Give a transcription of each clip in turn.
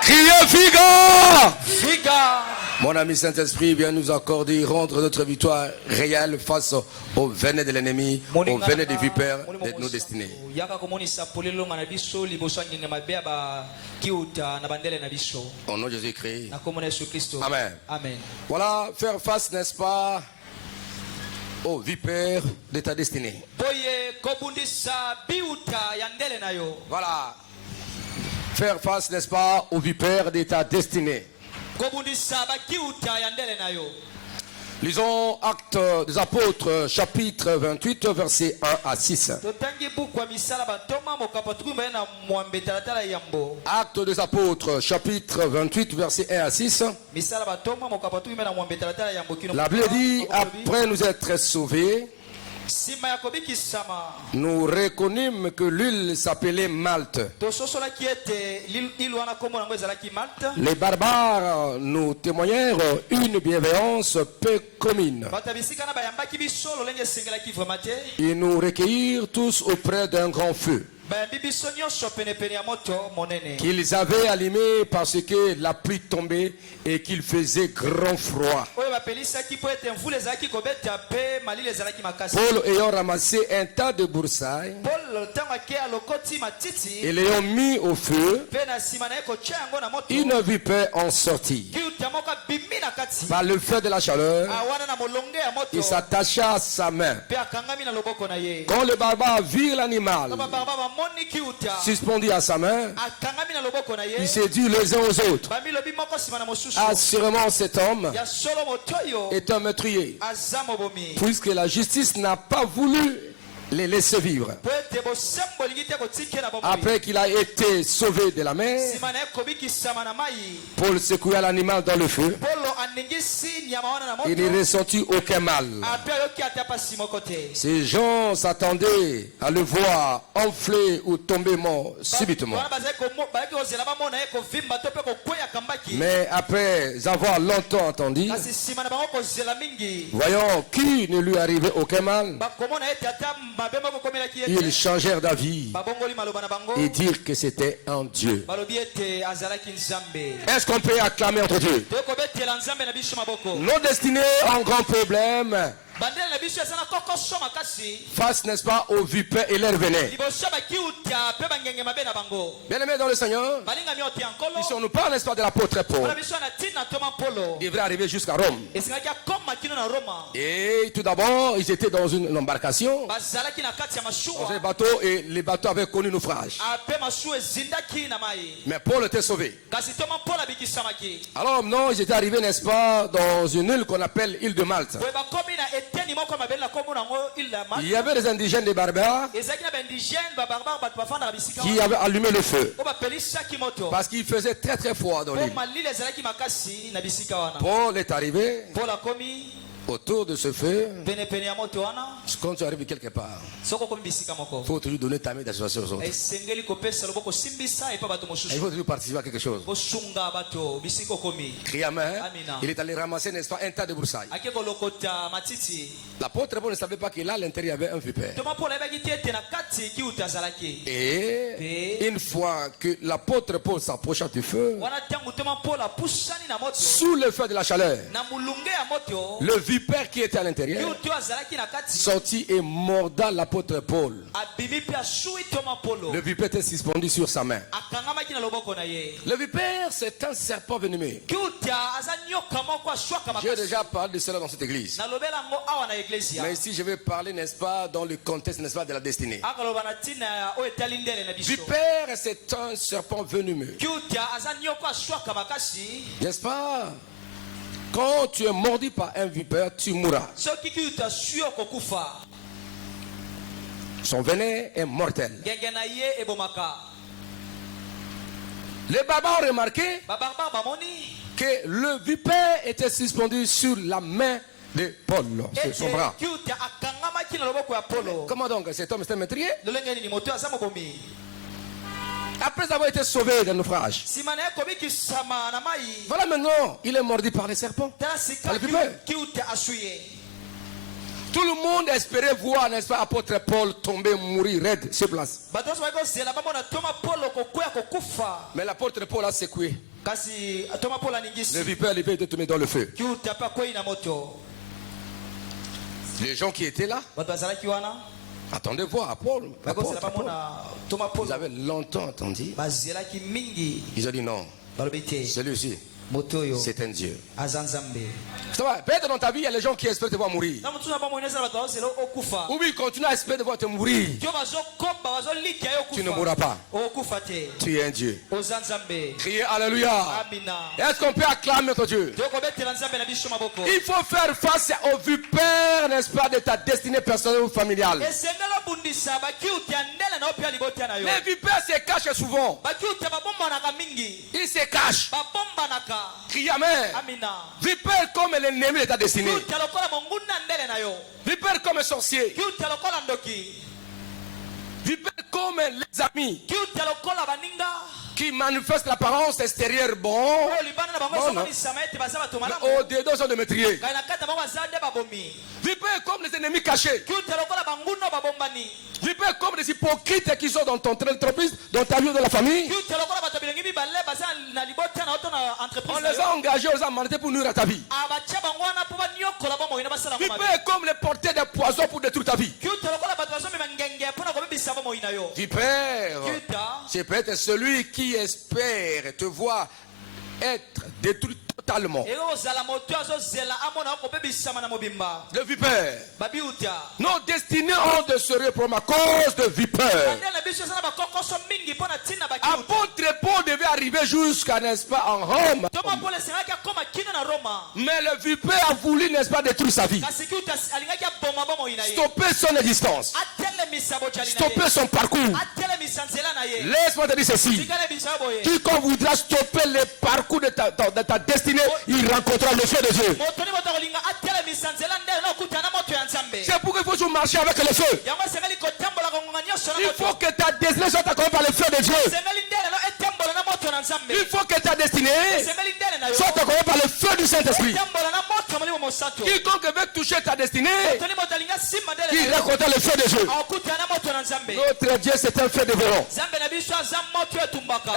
Criez Figa! Figa! Mon ami Saint-Esprit vient nous accorder, rendre notre victoire réelle face au venin de l'ennemi, au venin des vipères de nos destinées. Au nom de Jésus-Christ. Amen. Amen. Voilà, faire face, n'est-ce pas, aux vipères de ta destinée. Voilà. Faire face, n'est-ce pas, aux vipères de ta destinée. Lisons Actes des Apôtres, chapitre 28, versets 1 à 6. Actes des Apôtres, chapitre 28, versets 1 à 6. La Bible dit, après nous être sauvés, nous reconnûmes que l'île s'appelait Malte. Les barbares nous témoignèrent une bienveillance peu commune. Ils nous recueillirent tous auprès d'un grand feu qu'ils avaient allumé parce que la pluie tombait et qu'il faisait grand froid. Paul ayant ramassé un tas de broussailles et l'ayant mis au feu, une vipère en sortit. Par le feu de la chaleur, il s'attacha à sa main. Quand les barbares virent l'animal suspendu à sa main, ils se disent les uns aux autres, assurément cet homme est un meurtrier, puisque la justice n'a pas voulu les laisser vivre. Après qu'il a été sauvé de la mer, Paul secoua l'animal dans le feu. Il ne ressentit aucun mal. Ces gens s'attendaient à le voir enfler ou tomber mort subitement. Mais après avoir longtemps entendu, voyant qu'il ne lui arrivait aucun mal, ils changèrent d'avis et dirent que c'était un Dieu. Est-ce qu'on peut acclamer entre Dieu? Nos destinées ont un grand problème face, n'est-ce pas, aux vipères et leurs venins. Bien-aimés dans le Seigneur, ici on nous parle, n'est-ce pas, de l'apôtre Paul. Il devrait arriver jusqu'à Rome. Et tout d'abord, ils étaient dans une embarcation, dans un bateau, et les bateaux avaient connu naufrage. Mais Paul était sauvé. Alors non, ils étaient arrivés, n'est-ce pas, dans une île qu'on appelle île de Malte. Il y avait des indigènes, des barbares, qui avaient allumé le feu parce qu'il faisait très très froid dans l'île. Paul est arrivé autour de ce feu. Quand tu arrives quelque part, il faut toujours donner ta main d'association aux autres. Il faut toujours participer à quelque chose. Crie Amen. Il est allé ramasser, n'est-ce pas, un tas de broussailles. L'apôtre Paul ne savait pas que là, à l'intérieur, il y avait un vipère. Et une fois que l'apôtre Paul s'approcha du feu, sous le feu de la chaleur, le vipère qui était à l'intérieur sortit et morda l'apôtre Paul. Le vipère était suspendu sur sa main. Le vipère, c'est un serpent venimeux. J'ai déjà parlé de cela dans cette église. Mais ici je vais parler, n'est-ce pas, dans le contexte, n'est-ce pas, de la destinée. Vipère, c'est un serpent venimeux. N'est-ce pas? Quand tu es mordu par un vipère, tu mourras. Son venin est mortel. Les barbares ont remarqué que le vipère était suspendu sur la main de Paul, sur son bras. Comment donc cet homme est un meurtrier? Après avoir été sauvé d'un naufrage, voilà maintenant, il est mordu par les serpents, par le vipère. Tout le monde espérait voir, n'est-ce pas, apôtre Paul tomber, mourir, raide sur place. Mais la porte de Paul a secoué. Le vipère était tombé dans le feu. Les gens qui étaient là attendaient voir Paul. Ils avaient longtemps attendu. Ils ont dit non. Celui-ci, c'est un Dieu. Peut-être dans ta vie, il y a les gens qui espèrent te voir mourir. Ou bien ils continuent à espérer de voir te mourir. Tu ne mourras pas. Tu es un Dieu. Criez Alléluia. Est-ce qu'on peut acclamer notre Dieu? Il faut faire face aux vipères, n'est-ce pas, de ta destinée personnelle ou familiale. Les vipères se cachent souvent. Ils se cachent. Criez Amen. Vipères comme l'ennemi de ta destinée. Vipères comme un sorcier. Vipères comme les amis qui manifestent l'apparence extérieure bon, mais au-dedans sont de meurtriers. Vipères comme les ennemis cachés. Vipères comme les hypocrites qui sont dans ton entreprise, dans ta vie ou dans la famille. On les a engagés, on les a mandatés pour nourrir ta vie. Vipères comme les porteurs de poisons pour détruire ta vie. Vipère, c'est peut-être celui qui espère te voir être détruit totalement. Le vipère. Nos destinées ont de sérieux problèmes à cause de vipère. Apôtre Paul devait arriver jusqu'à, n'est-ce pas, en Rome. Mais le vipère a voulu, n'est-ce pas, détruire sa vie. Stopper son existence. Stopper son parcours. Laisse-moi te dire ceci. Quiconque voudra stopper le parcours de ta destinée, il rencontrera le feu de Dieu. C'est pourquoi il faut toujours marcher avec le feu. Il faut que ta destinée soit accompagnée par le feu de Dieu. Il faut que ta destinée soit accompagnée par le feu du Saint-Esprit. Quiconque veut toucher ta destinée, il rencontrera le feu de Dieu. Notre Dieu, c'est un feu dévorant.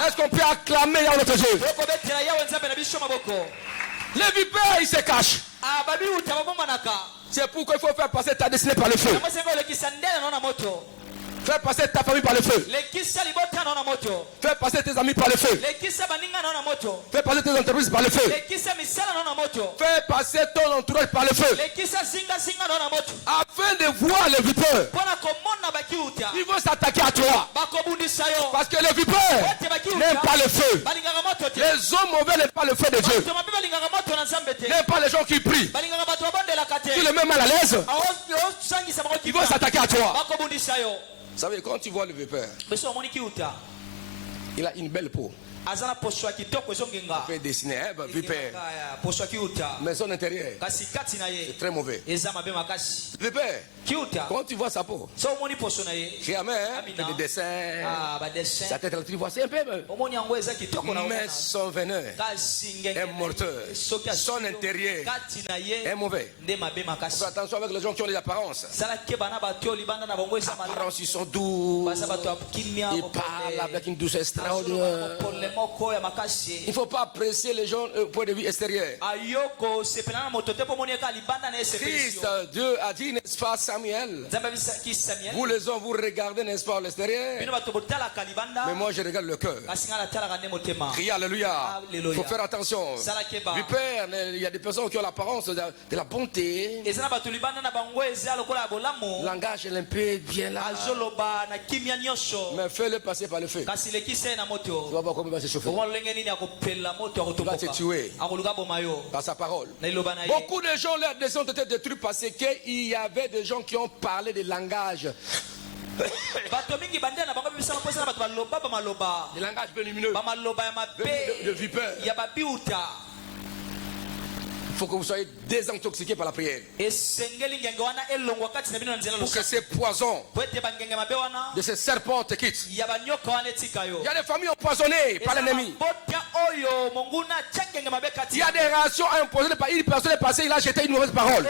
Est-ce qu'on peut acclamer notre Dieu? Les vipères, ils se cachent. C'est pourquoi il faut faire passer ta destinée par le feu. Fais passer ta famille par le feu. Fais passer tes amis par le feu. Fais passer tes entreprises par le feu. Fais passer ton entourage par le feu. Afin de voir les vipères. Ils vont s'attaquer à toi. Parce que les vipères n'aiment pas le feu. Les hommes mauvais n'aiment pas le feu de Dieu. N'aiment pas les gens qui prient. Tu les mets mal à l'aise. Ils vont s'attaquer à toi. Vous savez, quand tu vois le vipère, il a une belle peau. Il peut dessiner, vipère. Mais son intérieur, c'est très mauvais. Vipère, quand tu vois sa peau, j'ai des dessins, sa tête, tu vois, c'est un peu. Mais son venin est mortel. Son intérieur est mauvais. Fais attention avec les gens qui ont des apparences. Apparences, ils sont doux. Ils parlent avec une douceur extraordinaire. Il ne faut pas apprécier les gens au point de vue extérieur. Christ, Dieu a dit, n'est-ce pas, Samuel, vous les hommes, vous regardez, n'est-ce pas, à l'extérieur, mais moi je regarde le cœur. Criez Alléluia. Il faut faire attention. Vipère, il y a des personnes qui ont l'apparence de la bonté. Le langage est un peu bien là. Mais fais-le passer par le feu. Tu vas voir comment il va se chauffer. Il va te tuer par sa parole. Beaucoup de gens là ont été détruits parce qu'il y avait des gens qui ont parlé de langage. Des langages lumineux. De vipère. faut que vous soyez désintoxiqués par la prière. Pour que ces poisons de ces serpents te quittent. Il y a des familles empoisonnées par l'ennemi. Il y a des réactions imposées par une personne est passée, il a jeté une mauvaise parole.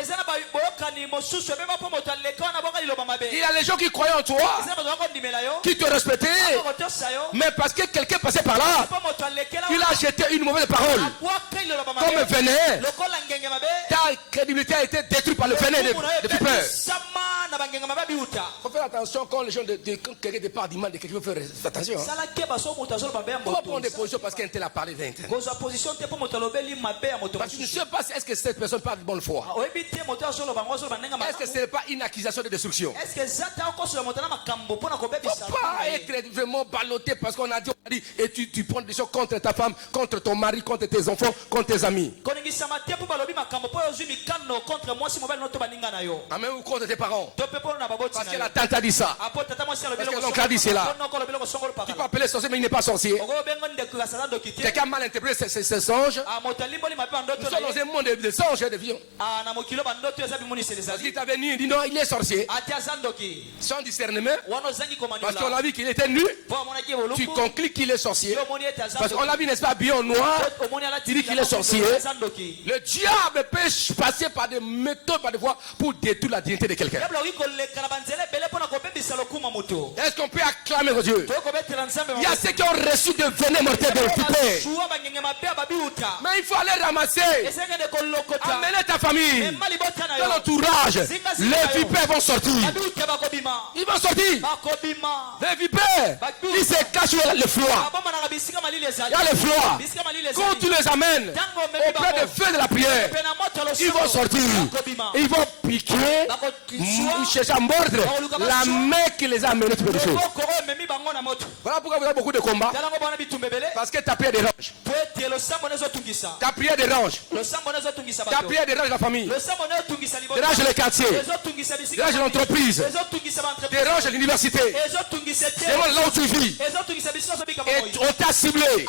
Il y a les gens qui croyaient en toi, qui te respectaient, mais parce que quelqu'un passait par là, il a jeté une mauvaise parole. Comme venin, ta crédibilité a été détruite par le venin de vipère. Il faut faire attention quand les gens quand quelqu'un départ du mal de quelqu'un, il faut faire attention. Il faut prendre des positions parce qu'un tel a parlé d'un tel. Parce que je ne sais pas est-ce que cette personne parle de bonne foi. Est-ce que ce n'est pas une accusation de destruction? Il ne faut pas être vraiment ballotté parce qu'on a dit et tu prends des choses contre ta femme, contre ton mari, contre tes enfants, contre tes amis. Amen, ou contre tes parents. Parce que la tante a dit ça. Parce que l'oncle a dit cela. Tu peux appeler sorcier, mais il n'est pas sorcier. Quelqu'un a mal interprété ces songes. Nous sommes dans un monde de songes et de visions. Parce qu'il t'avait nu, il dit non, il est sorcier. Sans discernement. Parce qu'on a vu qu'il était nu. Tu conclus qu'il est sorcier. Parce qu'on l'a vu, n'est-ce pas, habillé en noir. Tu dis qu'il est sorcier. Le diable peut passer par des méthodes, par des voies, pour détruire la dignité de quelqu'un. Est-ce qu'on peut acclamer Dieu? Il y a ceux qui ont reçu de venin mortel de vipère. Mais il faut aller ramasser. Amener ta famille. Dans l'entourage. Les vipères vont sortir. Ils vont sortir. Les vipères. Ils se cachent le froid. Il y a le froid. Quand tu les amènes auprès du feu de la prière, ils vont sortir. Ils vont piquer. Ils cherchent à mordre la main qui les a amenés sur le feu. Voilà pourquoi vous avez beaucoup de combats. Parce que ta prière dérange. Ta prière dérange. Ta prière dérange la famille. Dérange les quartiers. Dérange l'entreprise. Dérange l'université. Dérange là où tu vis. Et on t'a ciblé.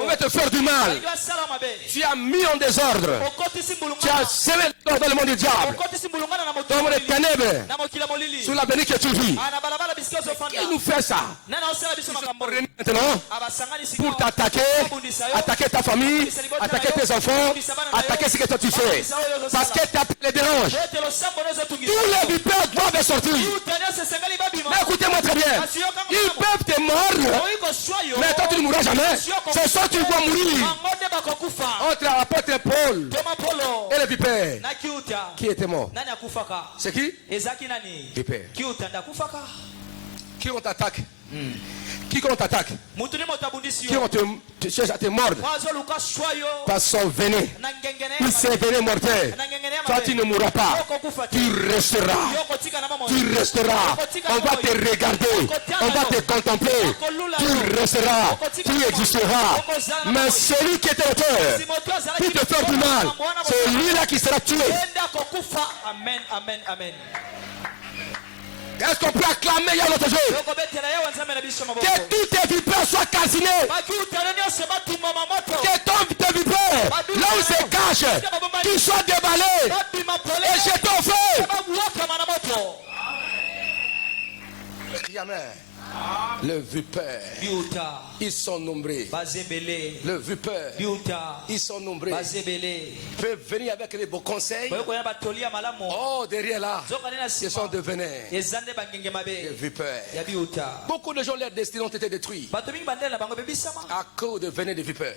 On va te faire du mal. Tu as mis en désordre. Tu as semé dans le monde du diable. Dans les ténèbres. Sous la bénédiction que tu vis. Qui nous fait ça? Maintenant, pour t'attaquer, attaquer ta famille, attaquer tes enfants, attaquer ce que toi tu fais. Parce que ta les dérange. Tous les vipères doivent sortir. Mais écoutez-moi très bien. Ils peuvent te mordre. Mais toi tu ne mourras jamais. C'est ça que tu vas mourir. Entre l'apôtre Paul et les vipères. Qui était mort? C'est qui? Vipères. Qui on t'attaque? Qui on t'attaque? Qui on te cherche à te mordre par son venin? Il s'est venin mortel. Toi tu ne mourras pas. Tu resteras. Tu resteras. On va te regarder. On va te contempler. Tu resteras. Tu existeras. Mais celui qui est auteur pour te faire du mal, c'est lui-là qui sera tué. Amen, amen, amen. Est-ce qu'on peut acclamer Yahweh notre Dieu? Que toutes tes vipères soient calcinées. Que ton vipère, là où se cache, qu'il soit déballé et jeté au feu. Amen. Le vipère, ils sont nombreux. Le vipère, ils sont nombreux. Ils peuvent venir avec les beaux conseils. Oh, derrière là, ils sont devenus des vipères. Beaucoup de gens, leur destin ont été détruits à cause de venin des vipères.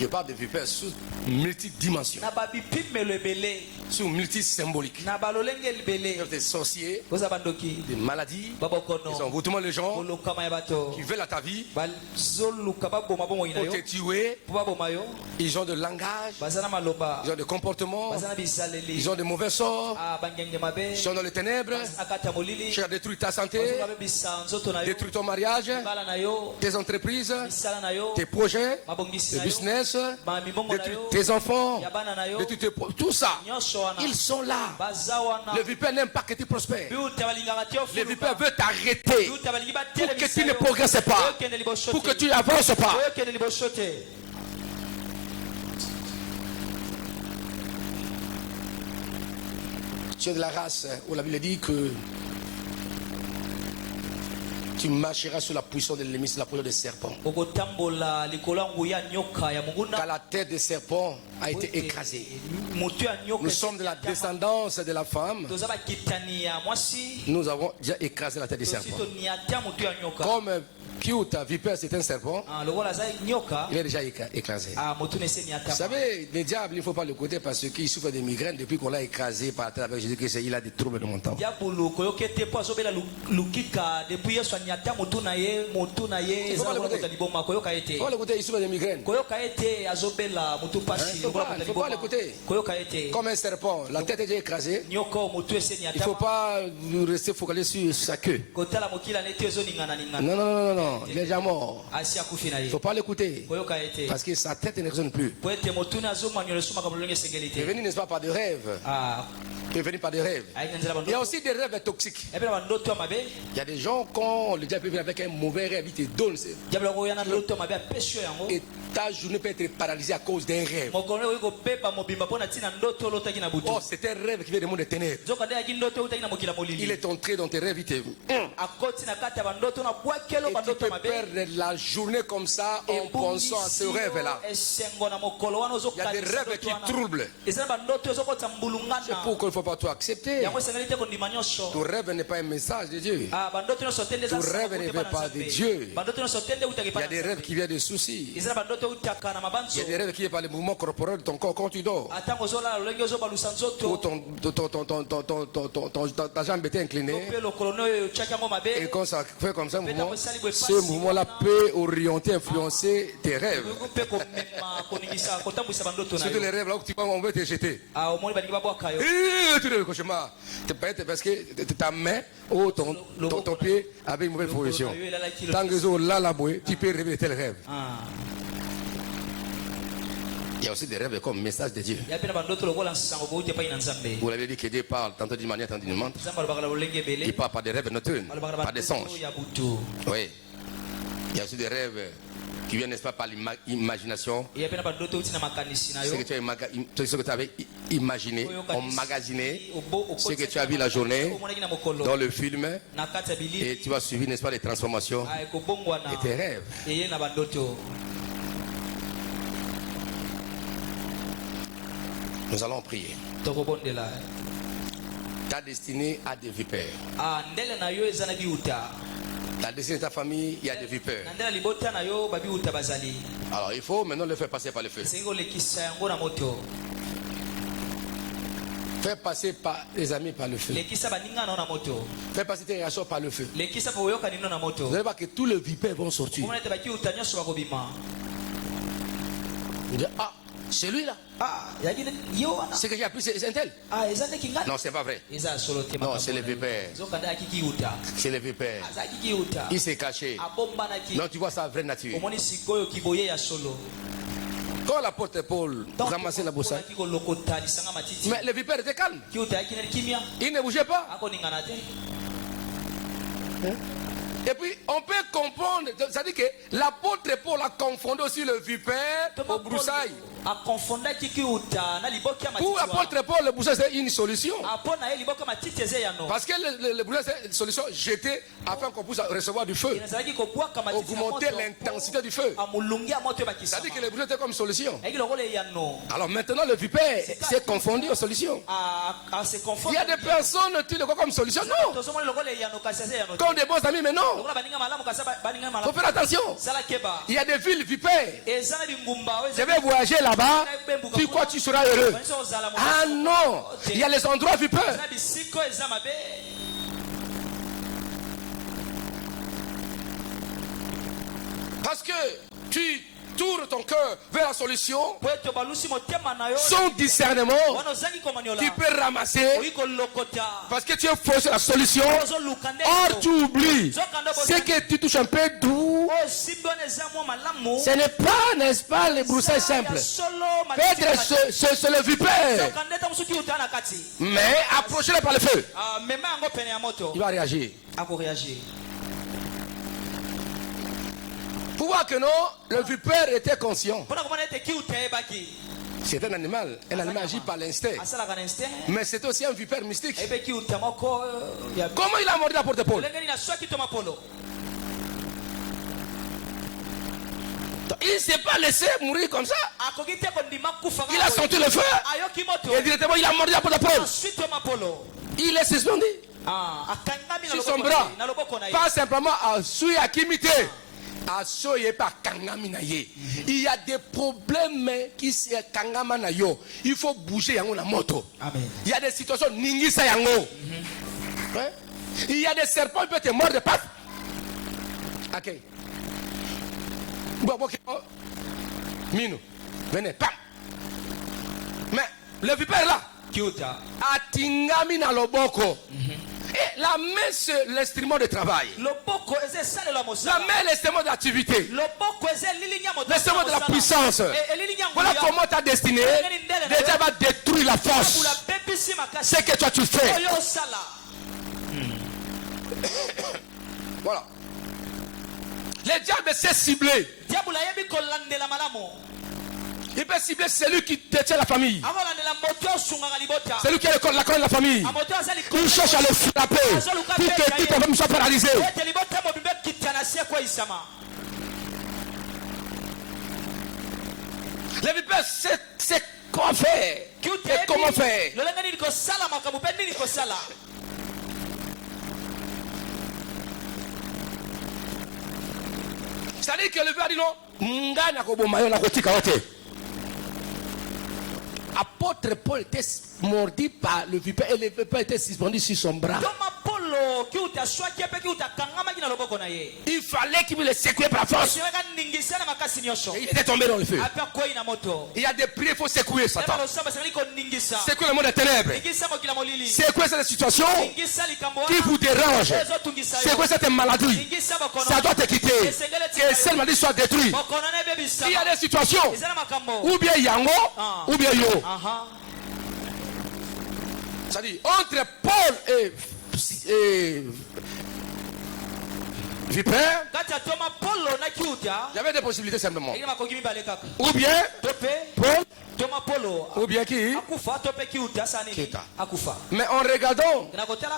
Je parle de vipères sous multidimensions, sous multisymboliques. Des sorciers, des maladies, des envoûtements de gens qui veulent à ta vie pour te tuer. Ils ont de langage, ils ont de comportement, ils ont de mauvais sorts, ils sont dans les ténèbres, cherchent à détruire ta santé, détruire ton mariage, tes entreprises, tes projets, tes business, détruire tes enfants, détruire tout ça. Ils sont là. Le vipère n'aime pas que tu prospères. Le vipère veut t'arrêter pour que tu ne progresses pas, pour que tu n'avances pas. tu es de la race où la Bible dit que tu marcheras sur la puissance de l'ennemi, sur la puissance des serpents. Car la tête des serpents a été écrasée. Nous sommes de la descendance de la femme. Nous avons déjà écrasé la tête des serpents. Comme Kiuta, vipère, c'est un serpent. Il est déjà écrasé. Vous savez, le diable, il ne faut pas l'écouter parce qu'il souffre de migraines depuis qu'on l'a écrasé par terre avec Jésus-Christ. Il a des troubles de montant. Il faut l'écouter, il souffre de migraines. Il ne faut pas l'écouter. Comme un serpent, la tête est déjà écrasée. Il ne faut pas rester focalisé sur sa queue. Non. Il est déjà mort. Il ne faut pas l'écouter. Parce que sa tête ne résonne plus. Il est venu, n'est-ce pas, par des rêves. Il est venu par des rêves. Il y a aussi des rêves toxiques. Il y a des gens, quand le diable vient avec un mauvais rêve, il te donne. Et ta journée peut être paralysée à cause d'un rêve. Oh, c'est un rêve qui vient du monde des ténèbres. Il est entré dans tes rêves, il te... Et tu peux perdre la journée comme ça en pensant à ce rêve-là. Il y a des rêves qui troublent. C'est pourquoi il ne faut pas tout accepter. Ton rêve n'est pas un message de Dieu. Ton rêve ne vient pas de Dieu. Il y a des rêves qui viennent des soucis. Il y a des rêves qui viennent par les mouvements corporels de ton corps quand tu dors. Ou ta jambe était inclinée. Et quand ça fait comme ça, ce mouvement-là peut orienter, influencer tes rêves. Surtout les rêves là où tu vas, on veut te jeter. Tu le cauchemar. Parce que ta main ou ton pied avait une mauvaise position. Tant que là, tu peux rêver tel rêve. Il y a aussi des rêves comme message de Dieu. Vous l'avez dit que Dieu parle tantôt d'une manière, tantôt d'une autre. Il parle par des rêves nocturnes, par des songes. Oui. Il y a aussi des rêves qui viennent, n'est-ce pas, par l'imagination. Ce que tu avais imaginé, emmagasiné, ce que tu as vu la journée dans le film, et tu vas suivre, n'est-ce pas, les transformations et tes rêves. Nous allons prier. Ta destinée a des vipères. La destinée de ta famille, il y a des vipères. Alors il faut maintenant le faire passer par le feu. Faire passer par les amis par le feu. Faire passer tes relations par le feu. Vous allez voir que tous les vipères vont sortir. Ah, c'est lui là. C'est que j'ai appris, c'est un tel. Non, c'est pas vrai. Non, c'est les vipères. C'est les vipères. Il s'est caché. Non, tu vois sa vraie nature. Quand l'apôtre Paul ramassait la broussaille, mais les vipères étaient calmes. Il ne bougeait pas. Et puis on peut comprendre, c'est-à-dire que l'apôtre Paul a confondu aussi le vipère au broussailles. Pour l'apôtre Paul, le broussaille c'est une solution. Parce que le broussaille c'est une solution jetée afin qu'on puisse recevoir du feu. Augmenter l'intensité du feu. C'est-à-dire que le broussaille était comme solution. Alors maintenant le vipère s'est confondu aux solutions. Il y a des personnes qui le voient comme solution. Non. Comme des bons amis, mais non. Il faut faire attention. Il y a des villes vipères. Je vais voyager là-bas. Tu crois que tu seras heureux? Ah non. Il y a les endroits vipères. Parce que tu tourne ton cœur vers la solution, son discernement, tu peux ramasser parce que tu es faux sur la solution. Or tu oublies ce que tu touches un peu doux. Ce n'est pas, n'est-ce pas, les broussailles simples. Peut-être c'est le vipère. Mais approchez-le par le feu. Il va réagir. Pour voir que non, le vipère était conscient. C'est un animal agit par l'instinct. Mais c'est aussi un vipère mystique. Comment il a mordu la porte-épaule? Il ne s'est pas laissé mourir comme ça. Il a senti le feu. Et directement il a mordu la porte-épaule. Il est suspendu sur son bras. Pas simplement à souiller à kimité. Il y a des problèmes qui sont kangamanayo. Il faut bouger yango na moto. Il y a des situations ningisa yango. Il y a des serpents qui peuvent te mordre de paf. Ok. Mino, venez, pam. Mais le vipère là, atingami na loboko. Et la main c'est l'instrument de travail. La main est l'instrument d'activité. L'instrument de la puissance. Voilà comment ta destinée déjà va détruire la force. C'est que toi tu fais. Voilà. Le diable sait cibler. Il peut cibler celui qui détient la famille. Celui qui est la colonne de la famille. Il cherche à le frapper pour que toute la famille soit paralysée. Le vipère sait quoi faire et comment faire. C'est-à-dire que le vipère dit non. Apôtre Paul était mordu par le vipère et le vipère était suspendu sur son bras. Il fallait qu'il le secouer par la force. Et il était tombé dans le feu. Il y a des prières, il faut secouer Satan. Secouer le monde des ténèbres. Secouer cette situation qui vous dérange. Secouer cette maladie. Ça doit te quitter. Que cette maladie soit détruite. Il y a des situations ou bien Yango ou bien Yo. C'est-à-dire entre Paul et vipère, il y avait des possibilités simplement. Ou bien Paul, ou bien qui? Kita. Mais en regardant,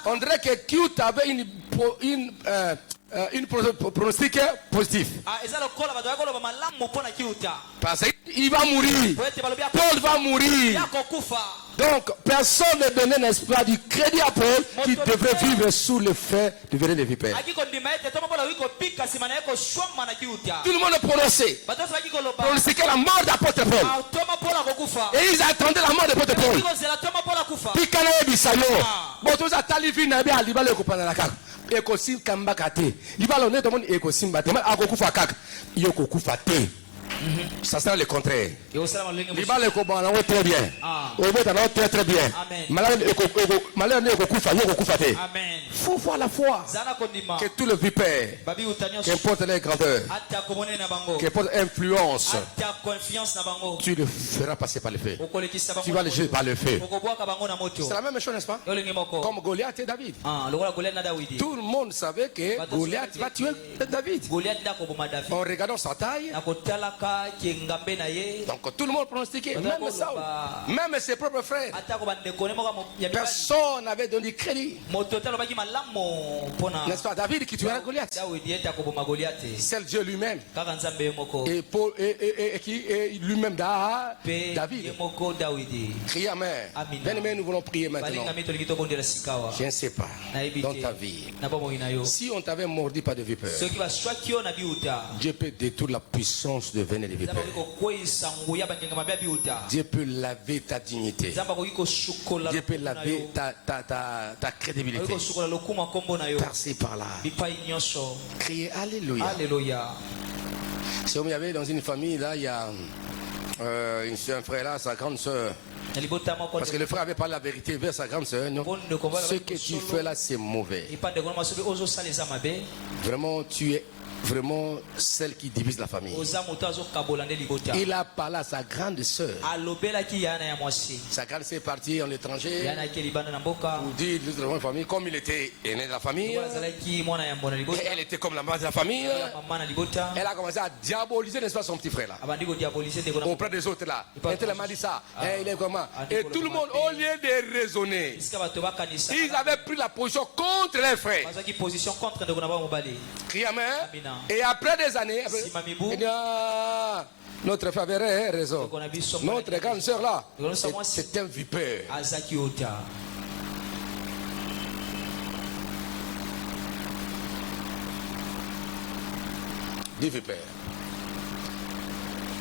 on dirait que Kyuta avait une pronostic positif. Parce qu'il va mourir. Paul va mourir. Donc, personne ne donnait, n'est-ce pas, du crédit à Paul qui devrait vivre sous le fait de venir des vipères. Tout le monde prononçait. Pronostiquait la mort d'apôtre Paul. Et ils attendaient la mort d'apôtre Paul. Pikana ebisayo. Botoza talivi na be alibale ko panala kaka. Ekosim kambaka te. Libalo ne to mon ekosim bate. Ma akokufa kaka. Yoko kufa te. Ça sera le contraire. Libale ko bana wo très bien. Obeta na très très bien. Malheur ne kokufa yoko kufa te. Amen. Faut voir la foi. Que tout le vipère, qu'importe les grandeurs, qu'importe l'influence, tu le feras passer par le feu. Tu vas le jeter par le feu. C'est la même chose, n'est-ce pas? Comme Goliath et David. Tout le monde savait que Goliath va tuer David. En regardant sa taille, donc tout le monde pronostiquait, même Saul, même ses propres frères. Personne n'avait donné crédit. N'est-ce pas? David qui tuera Goliath. C'est Dieu lui-même. Et Paul et lui-même David. Criez Amen. Bien-aimés, nous voulons prier maintenant. Je ne sais pas, dans ta vie, si on t'avait mordu par des vipères, Dieu peut détruire la puissance de venir des vipères. Dieu peut laver ta dignité. Dieu peut laver ta crédibilité. Par-ci par-là. Criez Alléluia. Alléluia. Si on y avait dans une famille, là, il y a un frère là, sa grande soeur. Parce que le frère avait parlé la vérité vers sa grande soeur. Ce que tu fais là, c'est mauvais. Vraiment, tu es vraiment celle qui divise la famille. Il a parlé à sa grande sœur. Sa grande sœur est partie en étranger pour dire de la famille, comme il était aîné de la famille, elle était comme la mère de la famille. Elle a commencé à diaboliser, n'est-ce pas, son petit frère là, auprès des autres là. Elle m'a dit ça, il est comment. Et tout le monde, au lieu de raisonner, ils avaient pris la position contre les frères. Criez amen. Et après des années, notre frère avait raison. Notre grande sœur là, c'est un vipère. Des vipères.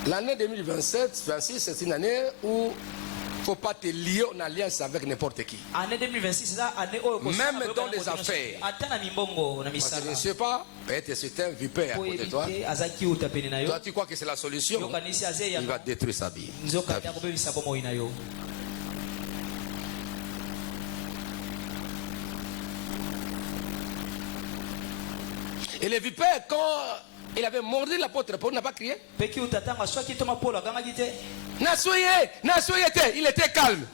L'année 2027-26, c'est une année où il ne faut pas te lier en alliance avec n'importe qui. Même dans les affaires. Parce que je ne sais pas, peut-être c'est un vipère à côté de toi. Toi, tu crois que c'est la solution. Il va détruire sa vie. Et les vipères, quand il avait mordu l'apôtre Paul, n'a pas crié. Il était calme.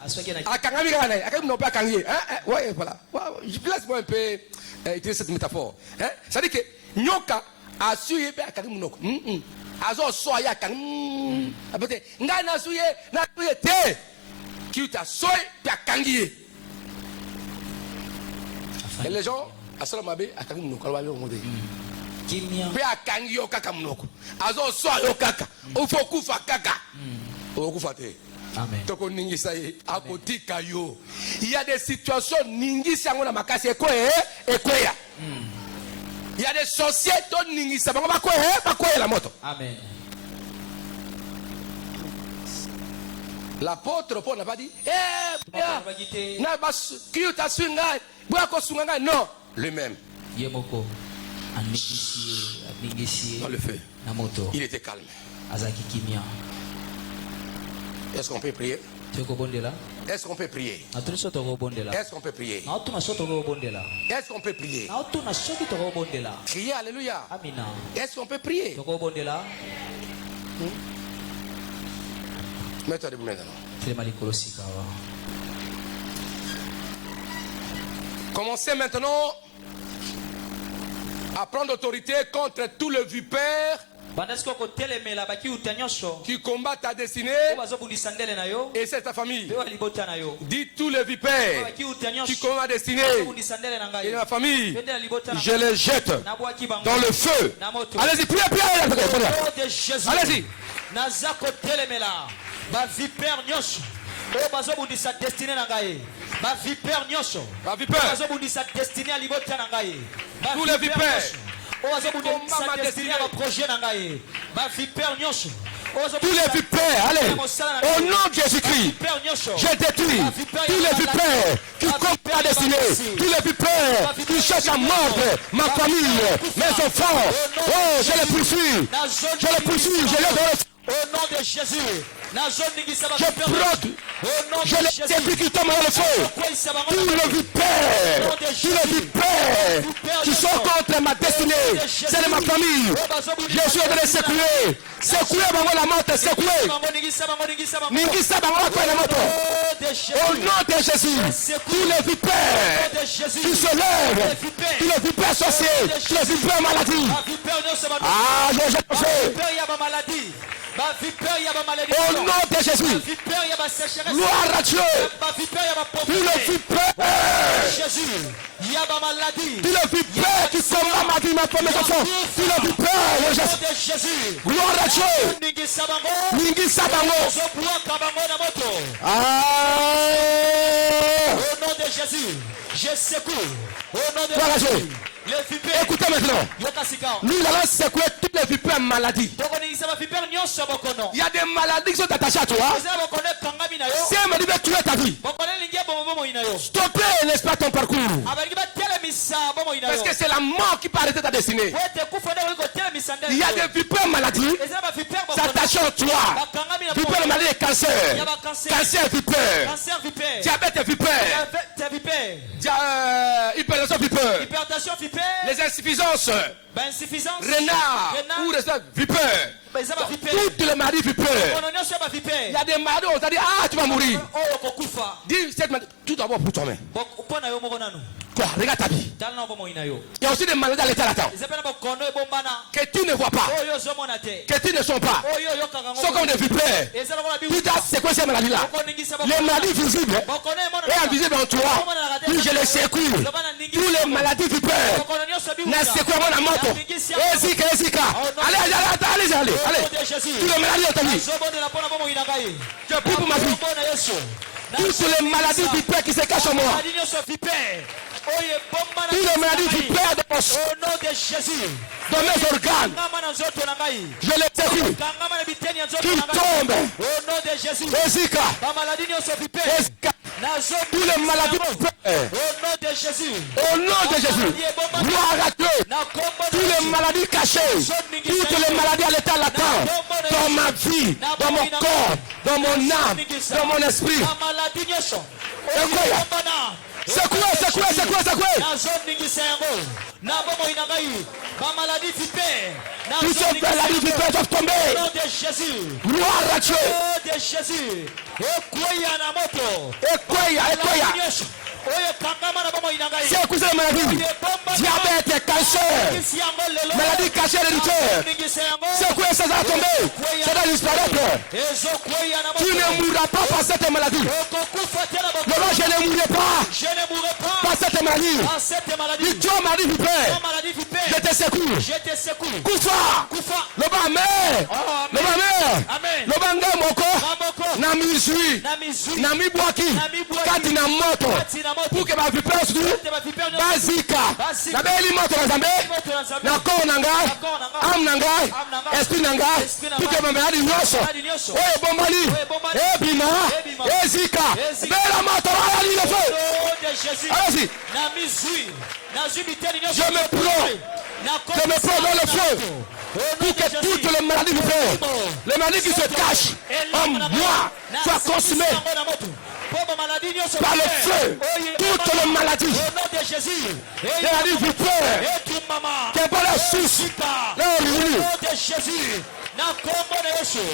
Laisse-moi un peu utiliser cette métaphore. Ça dit que Nyoka a suivi Akarimnoko. Azo soya kan. Abete nga na suye te. Qui t'a soy Akakangi. Et les gens Asalamabe Akarimnoko alwa yo modé. Pe akangi yo kaka mnoko. Azo soya yo kaka. Ufo kufa kaka. Okufa te. Amen. Il y a des situations ningi sango na makasi ekoye ekoya. Il y a des sociétés ningi sango bakoye la moto. Amen. L'apôtre Paul n'a pas dit na bas kiuta swinga bwako swinga non, lui-même. Yemoko anigisi dans le feu. Na moto. Il était calme. Azaki kimia. Est-ce qu'on peut prier? Est-ce qu'on peut prier? Est-ce qu'on peut prier? Est-ce qu'on peut prier? Criez alléluia. Est-ce qu'on peut prier? Mets-toi debout maintenant. Commencez maintenant à prendre autorité contre tout le vipère qui combat ta destinée et c'est ta famille. Dis tous les vipères qui combattent ta destinée et ma famille, je les jette dans le feu. Allez-y, priez, priez. Allez-y. Tous les vipères. Tous les vipères, allez, au nom de Jésus-Christ, je détruis tous les vipères qui combattent ma destinée, tous les vipères qui cherchent à mordre ma famille, mes enfants. Oh, je les poursuis, je les donne. Au nom de Jésus, je les débris qui tombent dans le feu. Tous les vipères qui sont contre ma destinée, c'est de ma famille. Je suis de les secouer. Secouer la moto, secouer. Ningisa bango la moto. Au nom de Jésus, tous les vipères qui se lèvent, tous les vipères sorciers, tous les vipères maladies. Ah, je fais. Au nom de Jésus, gloire à Dieu. Tous les vipères, tous les vipères qui sont maladies, ma femme, mes enfants, tous les vipères, gloire à Dieu. Ningi Sabango. Au nom de Jésus, je secoue. Au nom de Jésus. Écoutez maintenant, nous allons secouer toutes les vipères maladies. Il y a des maladies qui sont attachées à toi. Si elle me dit de tuer ta vie, stoppez, n'est-ce pas, ton parcours. Parce que c'est la mort qui peut arrêter ta destinée. Il y a des vipères maladies s'attachent à toi. Vipères maladie et cancer. Cancer vipère. Diabète vipère. Hypertension vipère. Hypertension vipère. Les insuffisances. Insuffisance. Renard. Ou les vipère. Toutes les maladies vipères. Il y a des maladies où on t'a dit, ah, tu vas mourir. Dis cette maladie, tout d'abord pour toi-même. Quoi, regarde ta vie. Il y a aussi des maladies à l'état latent que tu ne vois pas, que tu ne sens pas. Sont comme des vipères. Tu t'as c'est quoi ces maladies-là? Les maladies visibles et invisibles en toi. Puis je les secoue. Tous les maladies vipères. N'a secoue la moto. Ezika. Allez. Tous les maladies en ta vie. Je prie pour ma vie. Toutes les maladies vipères qui se cachent en moi. Toutes les maladies vipères dans mes organes. Je les secoue. Qu'ils tombent. Ezika. Tous les maladies vipères. Au nom de Jésus. Gloire à Dieu. Toutes les maladies cachées. Toutes les maladies à l'état latent. Dans ma vie. Dans mon corps. Dans mon âme. Dans mon esprit. Secouez. Tous ces maladies vipères doivent tomber. Gloire à Dieu. C'est quoi ces maladies? Diabète, cancer, maladie cachée héréditaire. C'est quoi ça va tomber? Ça va disparaître. Tu ne mourras pas par cette maladie. Non, je ne mourrai pas par cette maladie. Tu as maladie vipère. Je te secoue. Koufa. Le bas mère. Le bas ngai moko. Nami zui. Nami boaki. Kati na moto. Pour que ma vipère soit Bazika. Na beli moto na zambe. Na ko nanga. Am nanga. Esprit nanga. Pour que ma maladie nyonso. Oye bombali. Ebima. Ezika. Bela moto. Allez le feu. Allez-y. Je me prends dans le feu pour que toutes les maladies vipères, les maladies qui se cachent en moi, soient consumées par le feu. Toutes les maladies vipères, qu'est pas la source,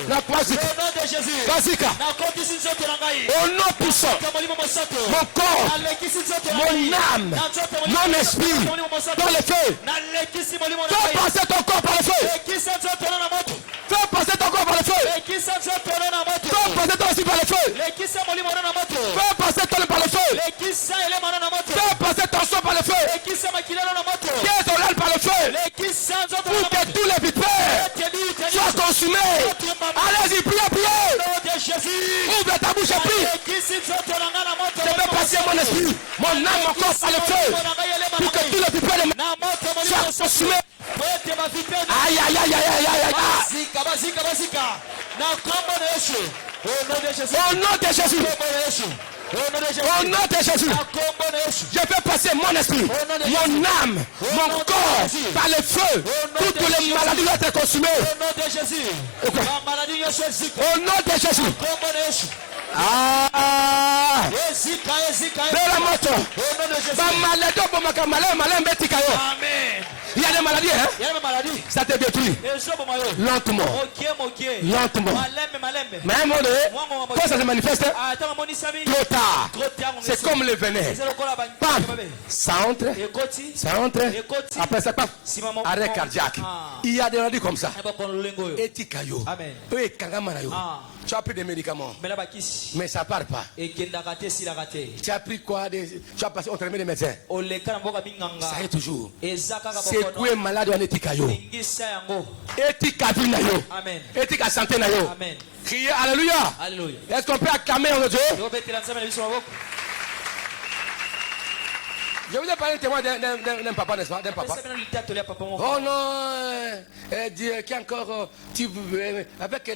la Bazika. Au nom puissant, mon corps, mon âme, mon esprit, dans le feu. Fais passer ton corps par le feu. Fais passer ton corps par le feu. Fais passer ton aussi par le feu. Fais passer ton par le feu. Fais passer ton sang par le feu. Fais ton âme par le feu. Pour que tous les vipères soient consumés. Allez-y, priez. Ouvre ta bouche et prie. Je vais passer mon esprit, mon âme, mon corps par le feu. Pour que tous les vipères soient consumés. Aïe. Au nom de Jésus. Au nom de Jésus, je vais passer mon esprit, mon âme, mon corps par le feu. Toutes les maladies vont être consumées. Au nom de Jésus. De la moto. Il y a des maladies, hein? Ça te détruit. Lentement. Mais à un moment donné, quand ça se manifeste, trop tard. C'est comme le venin. Bam. Ça entre. Après ça, arrêt cardiaque. Il y a des maladies comme ça. Etikayo. Tu as pris des médicaments, mais ça ne part pas. Tu as pris quoi? Tu as passé au traitement des médecins. Ça est toujours. C'est quoi malade en Etikayo? Etikavinayo. Etika santé nayo. Criez Alléluia. Est-ce qu'on peut acclamer en Dieu? Je vous ai parlé témoin d'un papa, n'est-ce pas? D'un papa. Oh non, Dieu, qui encore, avec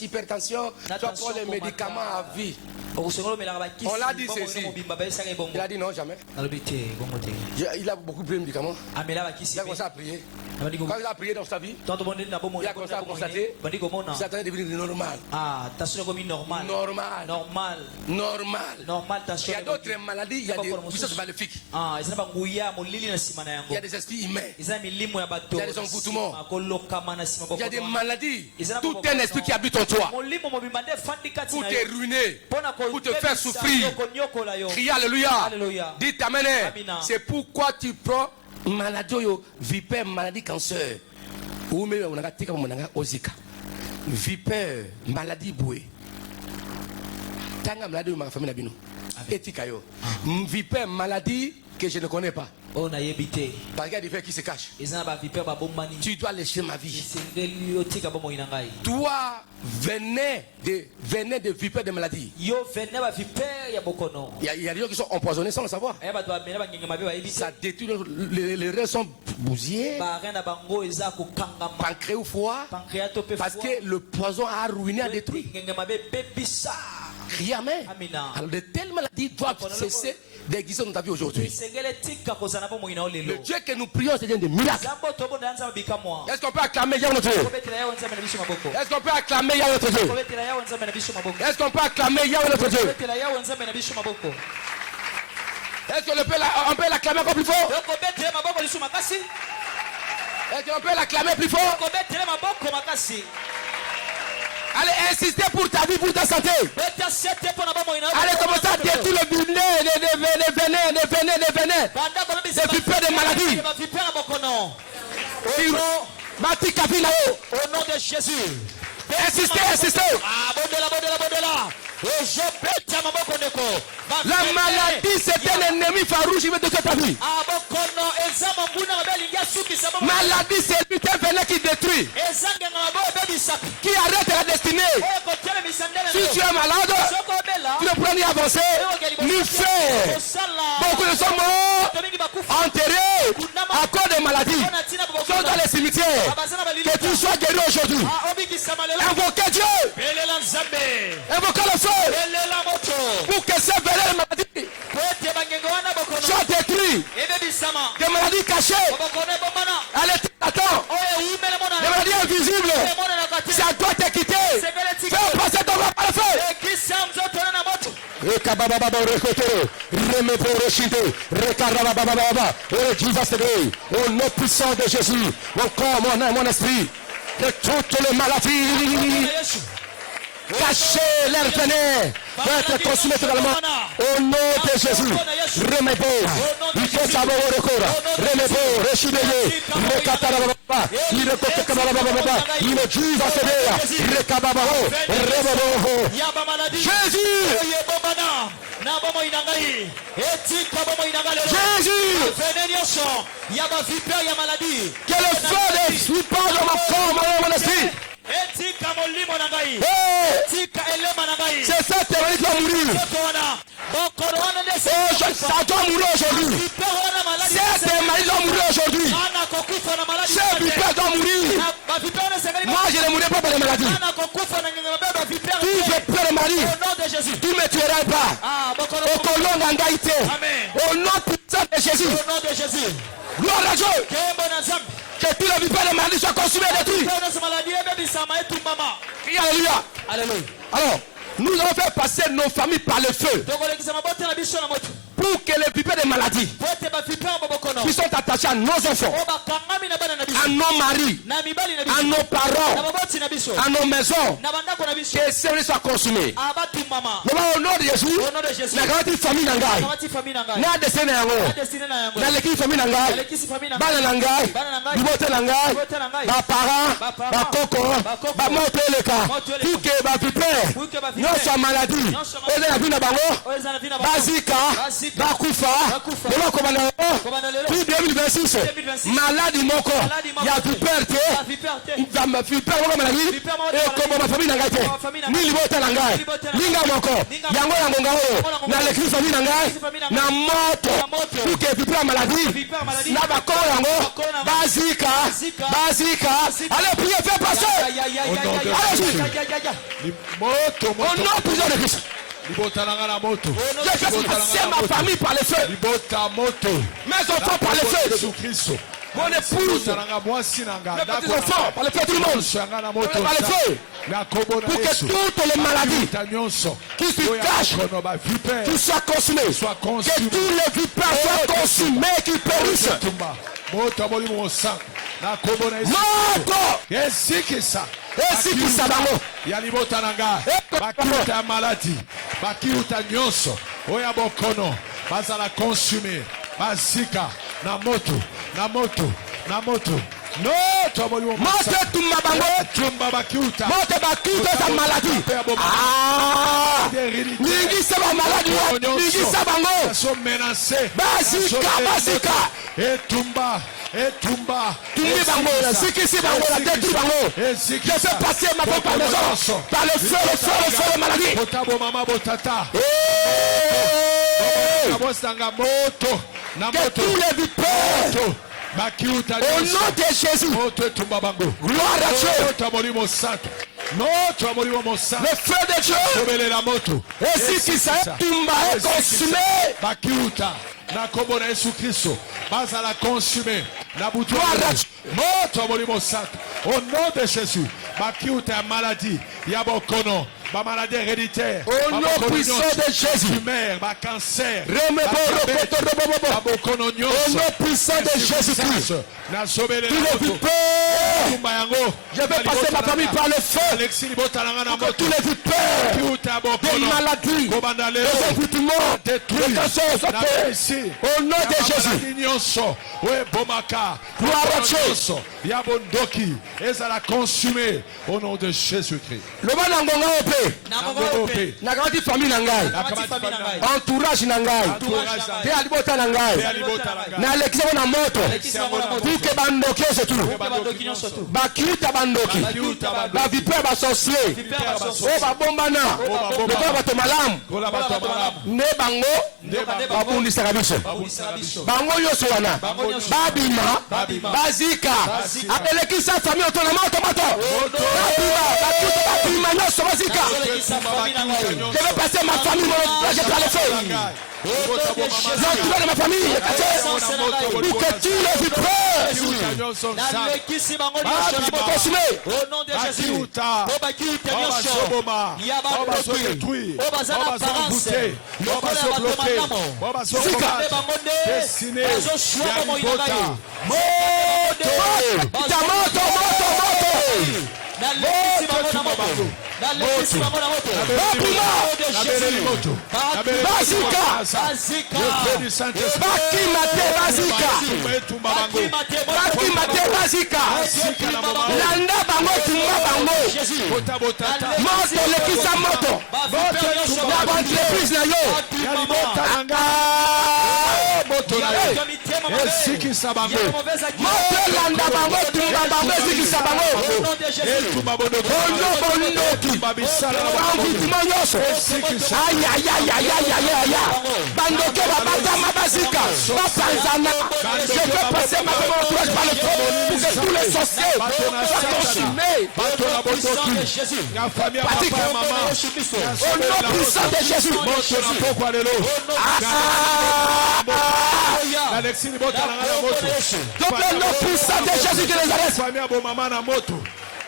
l'hypertension, tu prends les médicaments à vie. On l'a dit ceci. Il a dit non, jamais. Il a beaucoup pris de médicaments. Il a commencé à prier. Quand il a prié dans sa vie, il a commencé à constater qu'il s'attendait à devenir normal. Normal. Il y a d'autres maladies, il y a des puissances maléfiques. Il y a des esprits humains. Il y a des envoûtements. Il y a des maladies. Tout un esprit qui habite en toi pour te ruiner, pour te faire souffrir. Criez Alléluia. Dites Amen. C'est pourquoi tu prends maladie, vipère, maladie, cancer. Ou même on a tika monanga ozika. Vipère, maladie bouée. Tanga maladie ma famille nabino. Etika yo. Vipère, maladie que je ne connais pas. Parce qu'il y a des vipères qui se cachent. Tu dois laisser ma vie. Toi, venez de vipères de maladie. Il y a des gens qui sont empoisonnés sans le savoir. Ça détruit, les reins sont bousillés. Pancréas ou foie. Parce que le poison a ruiné, a détruit. Rien. Alors de telles maladies doivent cesser d'exister dans ta vie aujourd'hui. Le Dieu que nous prions, c'est Dieu de miracles. Est-ce qu'on peut acclamer Yahweh notre Dieu? Est-ce qu'on peut acclamer Yahweh notre Dieu? Est-ce qu'on peut acclamer Yahweh notre Dieu? Est-ce qu'on peut l'acclamer encore plus fort? Est-ce qu'on peut l'acclamer plus fort? Allez, insistez pour ta vie, pour ta santé. Allez, commencez à détruire le venin, les vipères de maladies. Au nom de Jésus. Insistez. La maladie, c'est un ennemi farouche, il veut détruire ta vie. Maladie, c'est un venin qui détruit, qui arrête la destinée. Si tu es malade, tu ne peux ni avancer, ni faire. Beaucoup de sont morts, enterrés à cause des maladies. Sont dans les cimetières. Que tu sois guéri aujourd'hui. Invoquez Dieu. Invoquez le feu. Pour que ces venins de maladie soient détruits. Des maladies cachées. Allez, attends. Des maladies invisibles. Ça doit te quitter. Fais passer ton corps par le feu. Au nom puissant de Jésus, mon corps, mon âme, mon esprit, que toutes les maladies cachées, leur venin, va être consumé totalement. Au nom de Jésus, remebo, il faut savoir au recours, remebo, rechibeye, recatarababa, il recotarababa, il est Dieu à se dire, recababao, remebo, Jésus. Jésus, que le feu de vipères dans ma corps, mon esprit. C'est ça qui va mourir. Ça doit mourir aujourd'hui. Cette maladie doit mourir aujourd'hui. Ce vipère doit mourir. Moi je ne mourrai pas par les maladies. Tu veux peur de maladie. Tu ne me tueras pas. Au nom puissant de Jésus. Gloire à Dieu. Que tous les vipères de maladie soient consumés et détruits. Alléluia. Alors, nous allons faire passer nos familles par le feu. Pour que les vipères de maladie qui sont attachés à nos enfants, à nos maris, à nos parents, à nos maisons, que ces soient consumés. Au nom de Jésus, la grande famille n'engaille. N'a destiné à vous. Dans l'équipe famille n'engaille. Bana n'engaille. Bibote n'engaille. Ba parents, ba coco, ba moto le cas. Pour que ba vipères, non soit maladie. Aux la vie na bango. Bazika. Bakufa, depuis 2026, maladie moko, Il y a vipère, ma vipère, on va maladie. Et comme ma famille n'a pas été. Ni libota nangai. Linga moko. Yango yango ngao. Na l'église famille nangai. Na moto. Tout que vipère maladie. Na bako yango. Basika. Allez, priez, faites passer. Allez-y. Au nom puissant de Christ. Je fais passer ma famille par le feu. Mes enfants par le feu. Mon épouse. Mes petits enfants par le feu, tout le monde. Par le feu. Pour que toutes les maladies qui se cachent, qui soient consumées. Que tous les vipères soient consumés, qui périssent. Moto. Esikisa bango yalibota nanga bakiuta maladi bakiuta nyonso oya bokono bazala consumer bazika na moto no tomoliwo moto tumba bango tumba bakiuta moto bakiuta za maladi ningi saba maladi ningi saba bango so menacer basika etumba Tumbi bango, sikisi bango, la détruit bango. Je fais passer ma propre maison par le feu, le maladie. Botabo mama botata. Que tous les vipères, au nom de Jésus, gloire à Dieu. Le feu de Dieu. Et si qui s'est tumba est consumé. Na kombo na Yesu Kristo bazala consumé na butu moto molimo santo au nom de Jésus bakiuta ya maladie ya bokono ba maladie héréditaire au nom puissant de Jésus tumeur ba cancer au nom puissant de Jésus-Christ na sobele je vais passer ma famille par le feu que tous les vipères des maladies des envoûtements des cancers soient faits au nom de Jésus. Gloire à Dieu. Au nom de Jésus-Christ. Le bon nangonga na grandi famille nangai entourage nangai te alibota nangai na lekisa na moto pour bandoki surtout bakiuta bandoki ba vipère ba sorcier o ba bombana ba bato malamu ne bango babundisaka biso bango nyonso wana babima bazika abelekisa famille otona moto babima nyonso bazika je vais passer ma famille là je prends le feu j'entoure de ma famille pour que tous les vipères consumés au nom de Jésus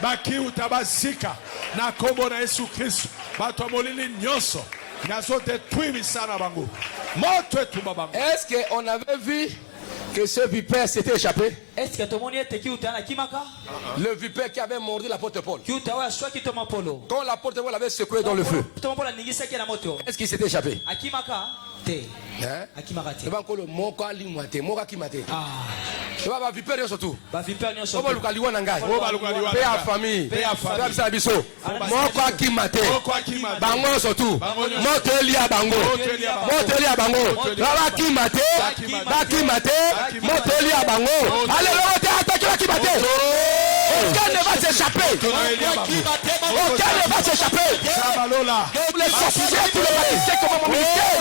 baki utabasika na kombo na Yesu Kristo bato molili nyonso nazo détruire misana bango moto etumba bango. Est-ce qu'on avait vu que ce vipère s'était échappé? Est-ce que tout le monde était qui ou le vipère qui avait mordu l'apôtre Paul, quand l'apôtre Paul avait secoué dans le feu, est-ce qu'il s'était échappé? Alléluia. mater. Aucun ne va s'échapper. Aucun ne va s'échapper. Pour les sorciers, pour les baptisés comme mon ministère.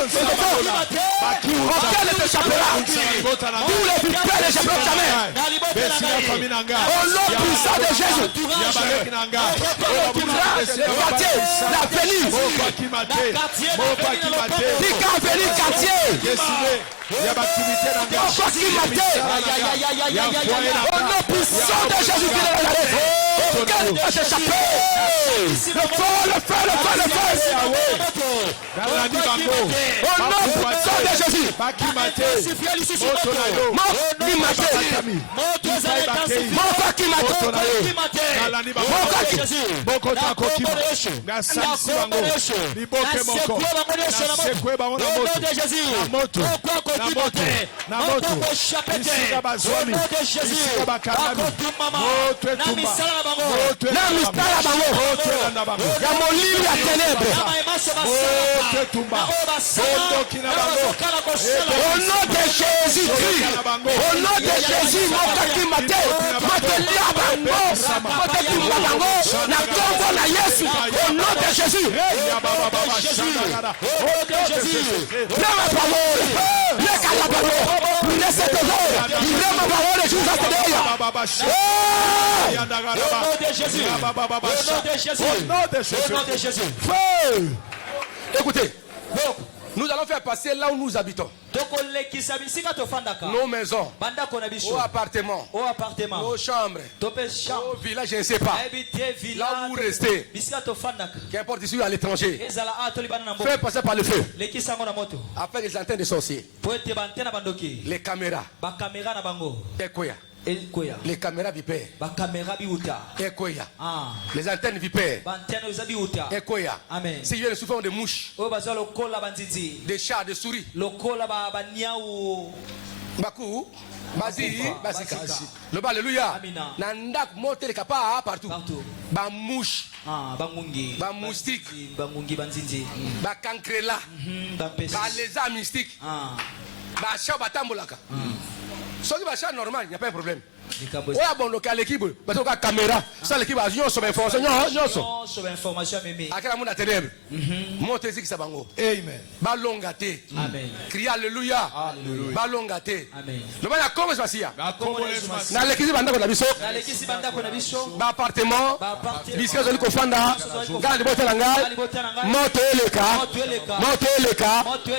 Aucun ne s'échappera. Tous les vipères n'échapperont jamais. Au nom puissant de Jésus. Le quartier, l'avenir. Dis qu'un avenir quartier. Au nom puissant de Jésus qui est dans la lettre. Aucun ne va s'échapper. Le feu, le feu, le feu, le feu. Au nom puissant de Jésus. Au nom de Jésus-Christ, au nom de Jésus, au nom de Jésus, écoutez, nous allons faire passer là où nous habitons. Nos maisons, nos appartements, nos chambres, nos villages, je ne sais pas. Là où vous restez, qu'importe ici ou à l'étranger, faites passer par le feu. Afin les antennes de sorciers, les caméras, les caméras vipères, les antennes vipères, si il y a le souffle de mouches, des chats, des souris, Bakou, Bazi, Basika, le bas, alléluia. Nandak, moté les capas partout. Ba mouche, ba moustique, ba cancrela, ba lézard mystique, ba chat batambolaka. Ce qui va être normal, il n'y a pas de problème. Oui, bon, local l'équipe, parce que la caméra, ça l'équipe a dit, on se met information, à quel moment la ténèbre, montez ici, ça va. Amen. Balongate. Amen. Criez alléluia. Balongate. Amen. Le mal a comment ça se passe? Dans l'équipe banda qu'on a biso. Ba appartement. Biscuit zoli kofanda. Gandi botelanga. Moteleka.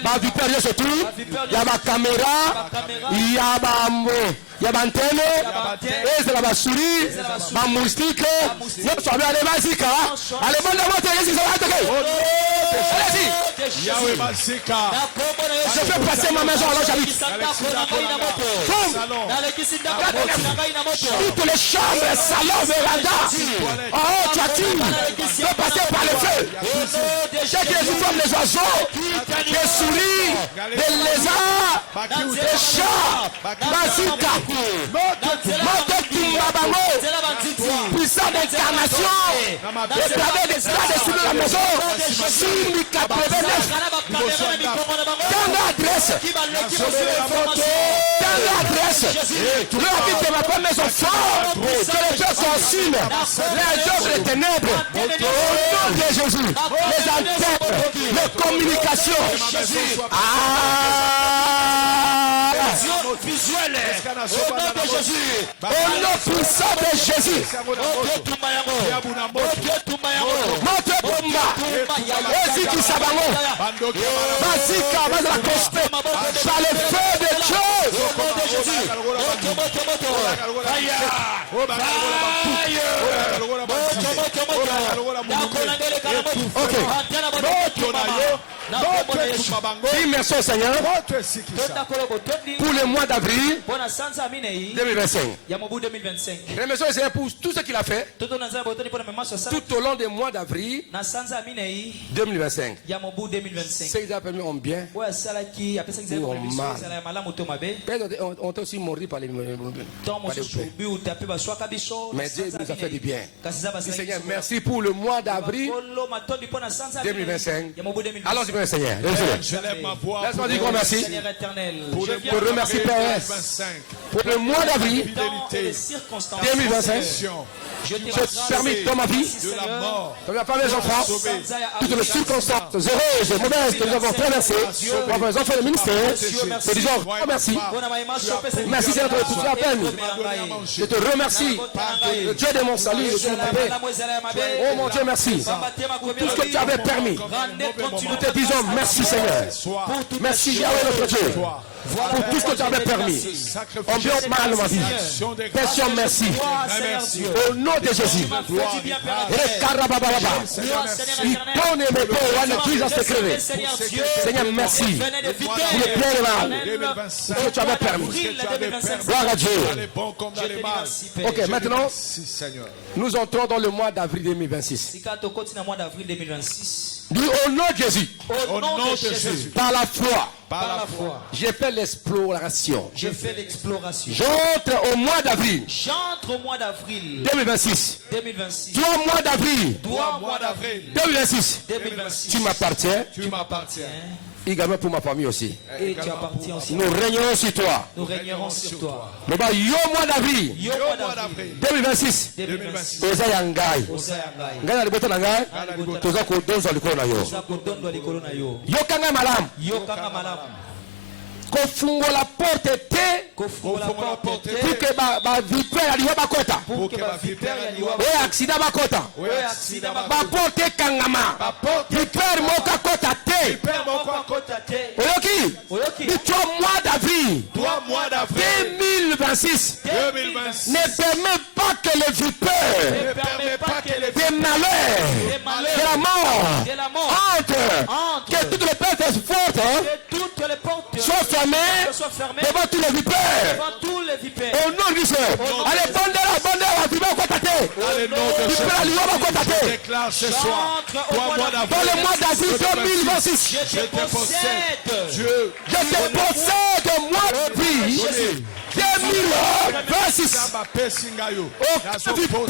Ba vipère surtout. Il y a ba caméra. Il y a ba antenne. Et c'est la souris. Ba moustique. Nous sommes allés basique. Allez bon de montrer ici ça va attaquer. Allez-y. Yahweh Basika. Je fais passer ma maison alors j'habite. Toutes les chambres, salons, vérandas. En haut, toiture. Fais passer par le feu. J'ai que les formes des oiseaux, des souris, des lézards, des chats. Basika. Puissant d'incarnation. Et plaver des stades sur la maison. Sur 89. Dans l'adresse. Dans l'adresse. Le habit de ma femme sont forts. Que les gens consument. Les œuvres des ténèbres. Au nom de Jésus. Les antennes. Les communications. Visuel. Au nom de Jésus. Au nom puissant de Jésus. Montre Bomba. Aussi qui s'abango. Basika, va la coster. Par le feu de Dieu. Au nom de Jésus. Ok. Dis merci au Seigneur pour le mois d'avril 2025. Remercions le Seigneur pour tout ce qu'il a fait tout au long du mois d'avril 2025. Ce qui a permis en bien ou en mal. On t'a aussi mordu par les mais Dieu nous a fait du bien. Seigneur, merci pour le mois d'avril 2025. Alors Merci, mon Seigneur. Je lève ma voix. Laisse-moi dire grand merci. Seigneur éternel, Pour je le viens mois te remercie, Père. 2025. Pour le mois d'avril dans les circonstances 2025, je te je rends te permets dans ma vie, De la mort. dans la famille des enfants, toutes les circonstances heureuses et mauvaises que nous avons traversées, pour les enfants du ministère, nous disons grand merci. Merci Seigneur pour tout ce que tu as permis. Je te remercie, le Dieu de mon salut, le Dieu de ma paix. Oh mon Dieu, merci. Pour tout ce que tu avais permis. Nous te disons merci Seigneur. Merci Yahweh notre Dieu. Pour tout ce que tu avais permis. En bien ou mal ma vie. Question merci. Au nom de Jésus. Seigneur, merci. Pour le bien et le mal. Pour ce que tu avais permis. Gloire à Dieu. Ok, maintenant, nous entrons dans le mois d'avril 2026. Dis au nom de Jésus. Au nom de Jésus. Par la foi. Par la foi, J'ai fait l'exploration. je fais l'exploration. J'entre au mois d'avril J'entre au mois d'avril 2026. 2026. Toi, mois d'avril Toi, mois d'avril 2026. 2026. Tu m'appartiens. Tu m'appartiens. Également pour ma famille aussi. Et tu appartiens aussi. Nous régnerons sur toi. Nous régnerons sur toi. Mais bah, yo mois d'avril Yo, mois d'avril 2026. 2026. Oza ya ngai. Osayangai. Ngai na liboto na ngai. Toza kodonza likolo na yo. Zakotondwa likolo na yo. Yokanga malamu. Yokanga malamu. Kofungola porte te. Kofungola porte te. Pour que ba vipère aliwa bakota. Pour que ba vipère ya liwa. Oyo accident bakota. Oyo accident ba Ba porte kangama. Vipère moka kota te. Père moko akota te. Oyoki. Oyoki. Du toi mois d'avril 3 mois d'avril 2026 2026. ne permet pas que les vipères Ne permet pas que les des malheurs, des malheurs, de la mort, de la mort entrent, que toutes les portes fortes que toutes les portes soient fermées soient fermées devant tous les vipères. devant tous les vipères. Au nom du Seigneur. Allez, bondera, vipère kotate. Allez, nom de Jésus. Vipère aliwa Je bakotate. déclare ce soir. J'entre au 3 mois mois d'avril. Dans le mois d'avril 2026, Je te possède. Dieu. je te possède au mois d'avril 2026. Samba pesingayo. Aucun vipère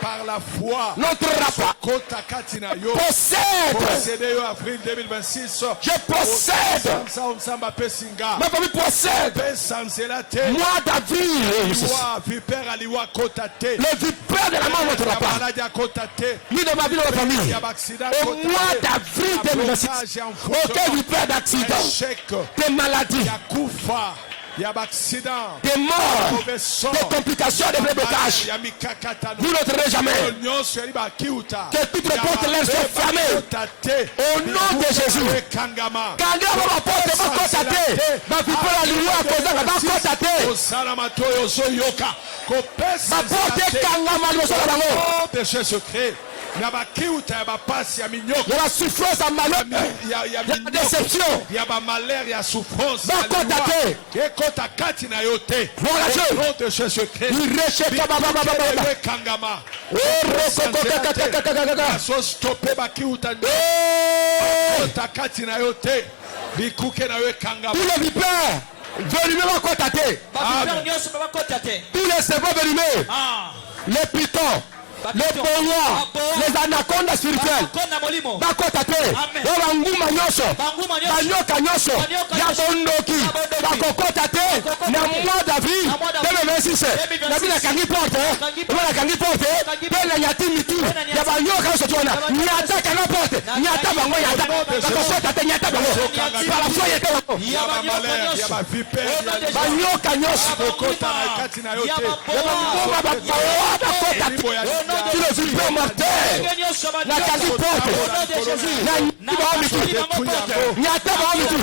Par la foi. n'entrera pas. Kota katina yo. Possède. Possédé yo avril 2026. Je possède. Samba pesinga. Ma famille possède. Pesansela te. Mois d'avril. Liwa vipère aliwa kota te. Le vipère de la mort n'entrera pas. Maladie à kota te. Ni de ma vie, de ma famille. Ya accident Au mois d'avril 2026. Aucun vipère d'accident, Échec. de maladie, Ya kufa. Ya accident. de mort, Mauvais sort. de complications, de blocage. Ya mikakata. Vous n'entrerez jamais. Que toutes les portes leur soient fermées. Au nom de Jésus. Kangama. Quand Dieu va ma porte, va constater. Ma vipère à l'ouïe à cause va constater. Osala matoyo zoyoka. Kopesa. Ma porte kangama liboso na bango. De Jésus-Christ. Ya bakiuta ya bapasi ya minyoko. Il y a la souffrance à malheur. Il y a la déception. Ya ba malheur ya souffrance. Va constater. Ekota kati na yo te. Voilà Au Dieu. nom de Jésus-Christ. Il rechète pas. Ewe kangama. So stopper bakiuta. Ekota kati na yo te. Bikuke na yo kangama. Tous les vipères venimeux vont constater. Ba vipère nyonso bakota te. Tous les serpents venimeux, Ah. les pitons, les bois, les anacondas spirituels. Kona molimo. Bakota te. Amen. Oyo banguma nyonso, Banguma nyonso. banyoka nyonso, ya bondoki, bakokota te na mois d'avril 2026. Na bino nakangi porte, oyo nakangi porte, mpe na nyati mitu ya banyoka nyonso tona. Nyata kanga porte, nyata bango nyata, bakokota te nyata bango. Par la foi yete bango. Ya ba malheur. Ya ba vipère. Banyoka nyonso, Bakota na kati na yo te. ya banguma bapaoa bakota te. Tous les vipères mortels, nakangi porte, na nyati bango mitu, nyata bango mitu,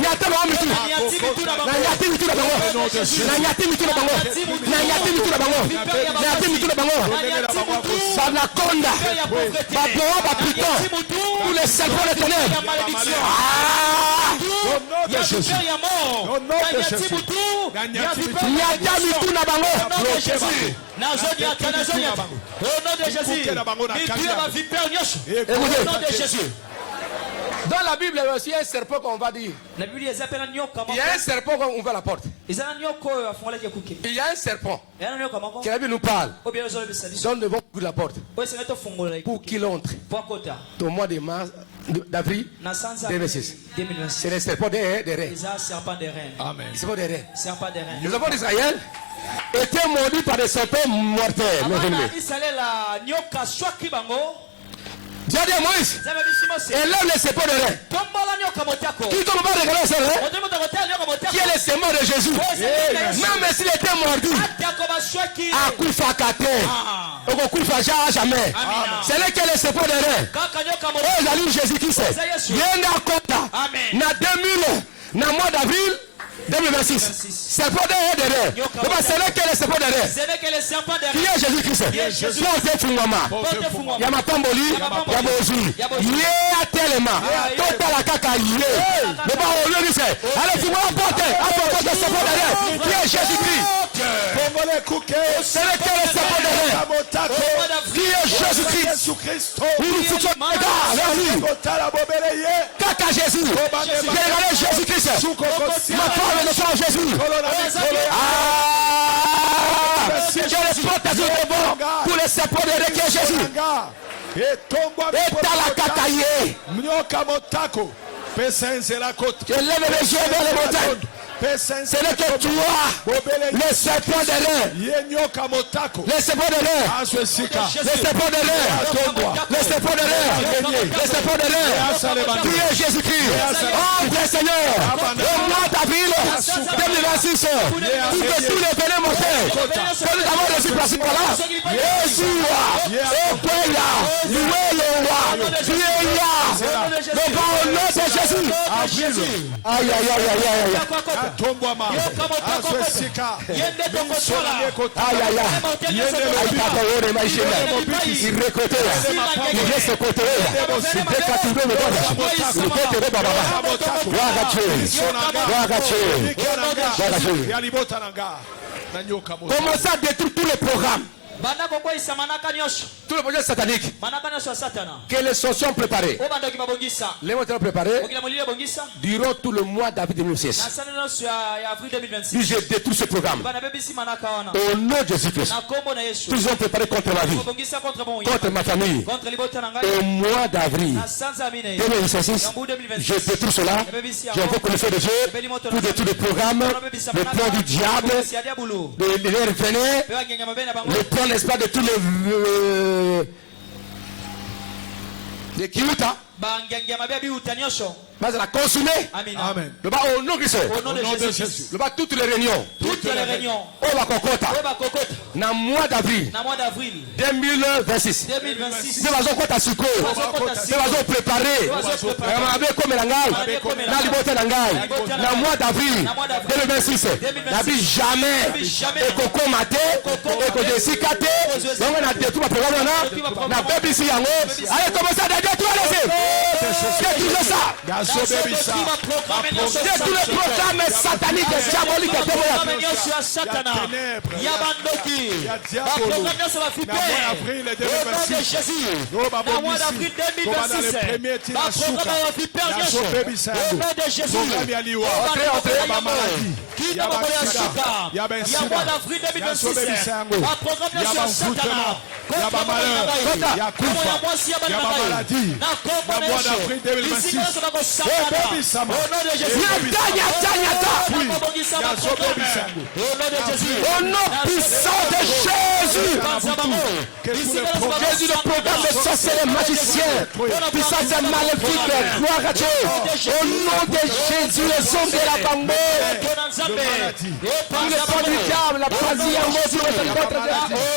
nyata bango mitu. Na nyati mitu na bango, na nyati mitu na bango, na nyati mitu na bango, na nyati mitu na bango. Banaconda, baboa, bapiton, tous les serpents de ténèbres. Ah! Au nom de Jésus. Au nom de Jésus. Nyata mitu na bango. Dans la Bible, il y a aussi un serpent qu'on va dire. Il y a un serpent qu'on ouvre la porte. Il y a un serpent qui la Bible nous parle. Donc nous devons ouvrir la porte pour qu'il entre. Au mois de mars, d'avril na sanza 2026. 2026. C'est le serpent des reins. Ils ont serpent des reins. Amen. Le serpent des reins. Serpent des reins. Les enfants d'Israël étaient mordus par des serpents mortels. mes Amana ennemis. Israël la nyoka swaki bango. Dieu a dit à Moïse, Zeme bishimose. élève le serpent des reins. Tombola nyoka motako. Qui tombe pas regarder ce rein? Odemo takotea nyoka motako. Qui est le serment de Jésus? Même s'il était mordu, Atako baswaki. à Koufa Kate, Ah. au Koufa jamais. Amina. C'est là qu'il y a le serpent des reins. Kaka nyoka Oh, motako. j'allume Jésus-Christ. Yesu. Yenda Kota. Amen. Na 2000, na mois d'avril 2026. Serpent des reins. C'est là qu'il y a le serpent des reins. C'est là que le serpent des Qui reins. est Jésus-Christ? Jésus. Porte Fungama. Porte fungwa. Ya mapamboli, ya bozuli. Yé atelema. Tota la kaka yé. Le ba au lieu c'est. Allez, Fungama porte. Apporte le serpent des reins. Qui est Jésus-Christ? Congolais Kouké. C'est là qu'il y a le serpent des reins. Kamotako. Qui est Jésus-Christ? Jésus-Christ. Où nous foutons les gars vers lui. Kotala Bobeleye. Kaka Jésus. J'ai regardé Jésus-Christ. Ma parole de sang Jésus. Ah! Quelle exploitation de bon pour le serpent de rein qui est Jésus. Et dans la kakaye. Mnyoka Motako. Pesenze la côte. Je lève les yeux vers les montagnes. C'est là que tu as le serpent de rein. Yenyoka Motako. Le serpent de rein. Aswesika. Le serpent de rein. Le serpent de rein. Le serpent de rein. Qui est Jésus-Christ? Oh, Père Seigneur. Au mois d'avril 2026. Pour que tous les bénis mortels que nous avons reçus par ce là. Yeshua. Okwela. Loué le roi. Au nom de Jésus. Aïe, aïe, aïe, aïe, aïe, aïe. Tombwama. Aswesika. Aïe, aïe, aïe. Il récoltait. Il reste côté. Il décatouille le bon. Il décatouille Baba. Commencez à détruire tous les programmes. Tous les projets sataniques que les sorciers ont préparés. Les mots préparés durant tout le mois d'avril 2006. Puis je détruis ce programme. Au nom de Jésus-Christ. Tous ils ont préparé contre ma vie, contre ma famille. Au mois d'avril 2006, je détruis cela. J'invoque le feu de Dieu pour détruire le programme, le plan du diable, de leur venin, le plan, n'est-ce pas, de tous les Kiuta. Mais elle a consumé. Amen. Le bas au nom de Christ. Au nom de Jésus. Le bas toutes les réunions. Toutes les réunions. Au bas Kokota. Dans le mois d'avril 2026. 2026. Nous allons compter à Suko. Nous allons préparer. Comme dans le mois d'avril 2026. N'habille jamais. Et Coco Maté. Et Coco Jessicaté. Donc on a détruit le programme. On a fait ici. Allez, commencez à détruire les détruisez ça. C'est tout le programme satanique et diabolique. Au nom puissant de Jésus. Jésus, le programme de sorciers et magiciens, puissance et maléfique, gloire à Dieu. Au nom de Jésus, les hommes de la Bango, tous les plans du diable, la prasie en mot sur au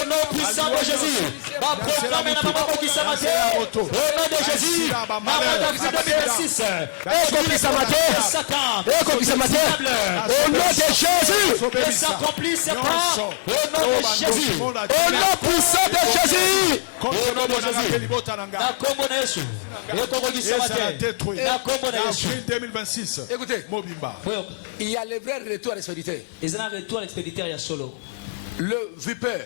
nom puissant de Jésus. Au nom de Jésus, au nom de Jésus, que s'accomplisse au nom de Jésus. Au nom puissant de Jésus. Au nom de Jésus. Na kombo na Yesu. Avril 2026. Écoutez, Mobimba. il y a le vrai retour à l'expéditeur. Le vipère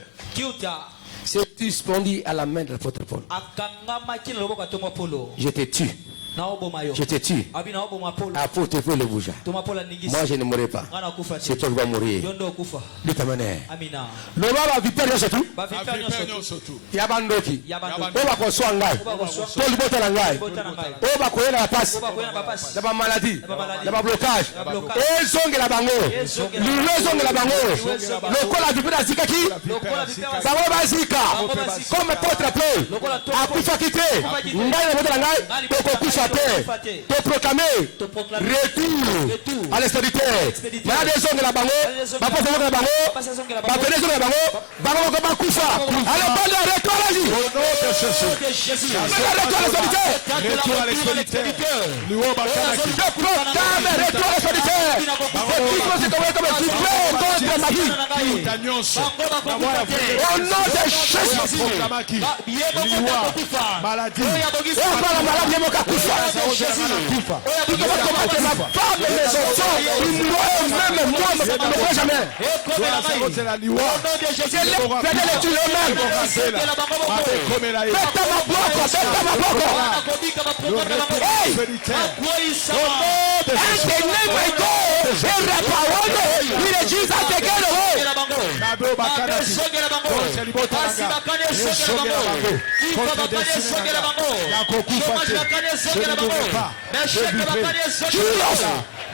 s'est suspendu à la main de l'apôtre Paul. Je te tue. Je te tue. Apôtre, le bouge. Moi, je ne mourrai pas. C'est toi qui vas mourir. Lui t'amener. Le baba vipère surtout. Il y a bandoki. On va qu'on soit en gaille. Tout le monde est en gaille. On va qu'on ait la passe. La ba maladie. La ba blocage. Et zong la bango. Le zong la bango. Le col a vipère zikaki. Bango bazika. Comme apôtre appelé. Akufa kité. Ngai na la gaille. Toko kufa te. Te proclamer retour à l'expéditeur. Voilà des zong la bango. Ba posa la bango. Ba pele zong la bango. Bango ko ba kufa. Allez, bonne retour à la vie. Au nom de Jésus. Retour à l'expéditeur. Louo Bakanaki. Je proclame retour à l'expéditeur. Au nom de Jésus. Maladie.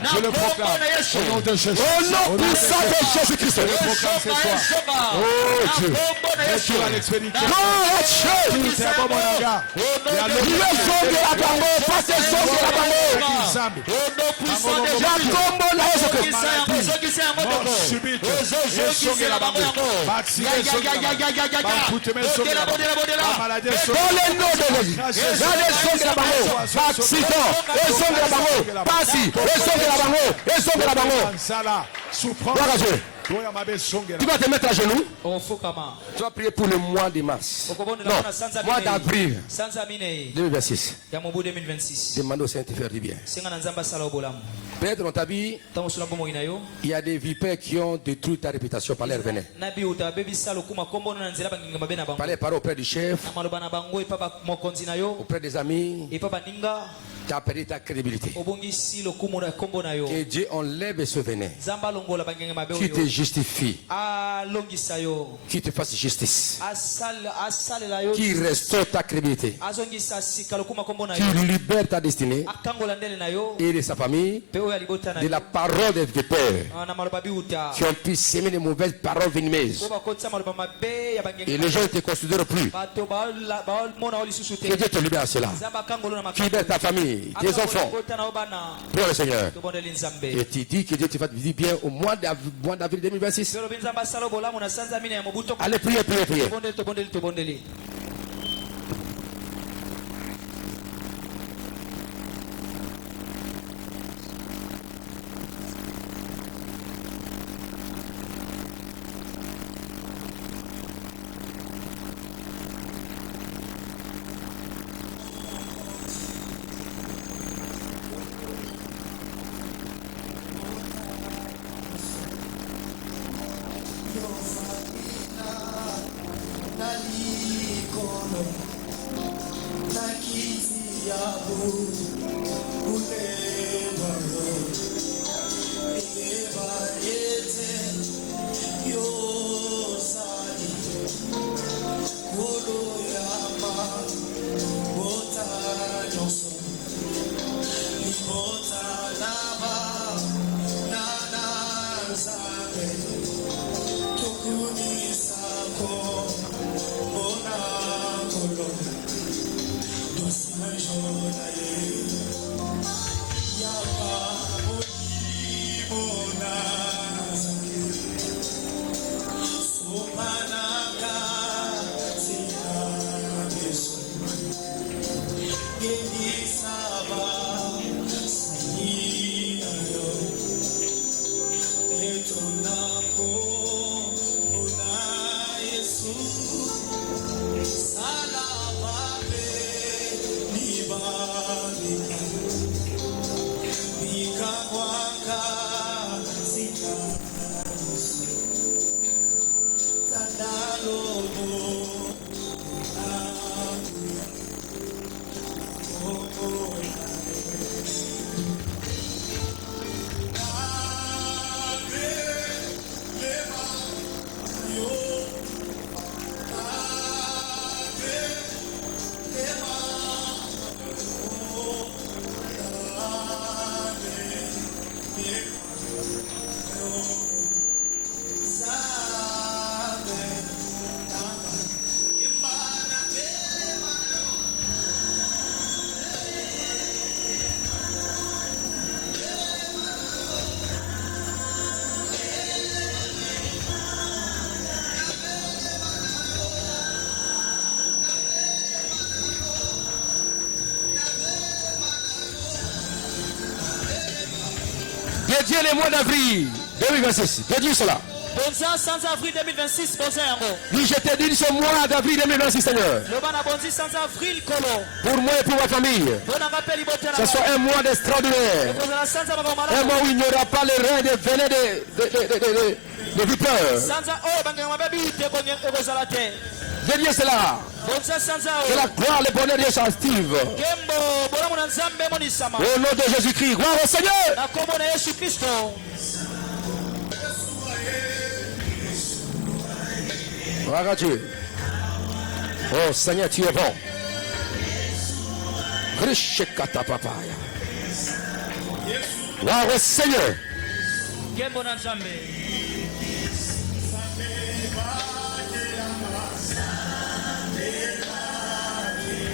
Je le proclame au nom de Jésus. Au nom puissant de Jésus-Christ. Je le proclame ce soir. Oh Dieu. Retour à l'expéditeur. Tout est bon, mon gars. Le son de la bango, pas le son de la bango. Jacobo na Jésus-Christ. Subite. Son de la bango. Dans le nom de Jésus. Dans le son de la bango. Accident. Le son de la bango. Passi. Le son de la bango. Le son de la bango. Tu vas te mettre à genoux. Tu vas prier pour le mois de mars. Non, mois d'avril 2026. Demande au Saint de faire du bien. Peut-être dans ta vie, il y a des vipères qui ont détruit ta réputation par leur venin. Parler auprès du chef, auprès des amis. Tu as perdu ta crédibilité. Que Dieu enlève ce venin. Qui te justifie. Qui te fasse justice. Qui restaure ta crédibilité. Qui libère ta destinée. Et de sa famille. De la parole des vipères. Qui ont pu s'aimer de mauvaises paroles venimeuses. Et les gens ne te considèrent plus. Que Dieu te libère à cela. Qui libère ta famille. Tes enfants. Prie le Seigneur. Et tu dis que Dieu te fasse bien au mois d'avril 2026. Allez, priez. Dieu le mois d'avril 2026. Que Dieu cela. Bonza sans avril 2026 bonza yango. Oui, je te dis ce mois d'avril 2026, Seigneur. Le bana bonzi sans avril kolo. Pour moi et pour ma famille. Ce soit un mois d'extraordinaire. Un mois où il n'y aura pas le rein de venin de vipères. Je dis cela. Que la gloire, le bonheur de Dieu s'active. Au nom de Jésus-Christ, gloire au Seigneur. Gloire à Dieu. Oh Seigneur, tu es bon. Gloire au Seigneur.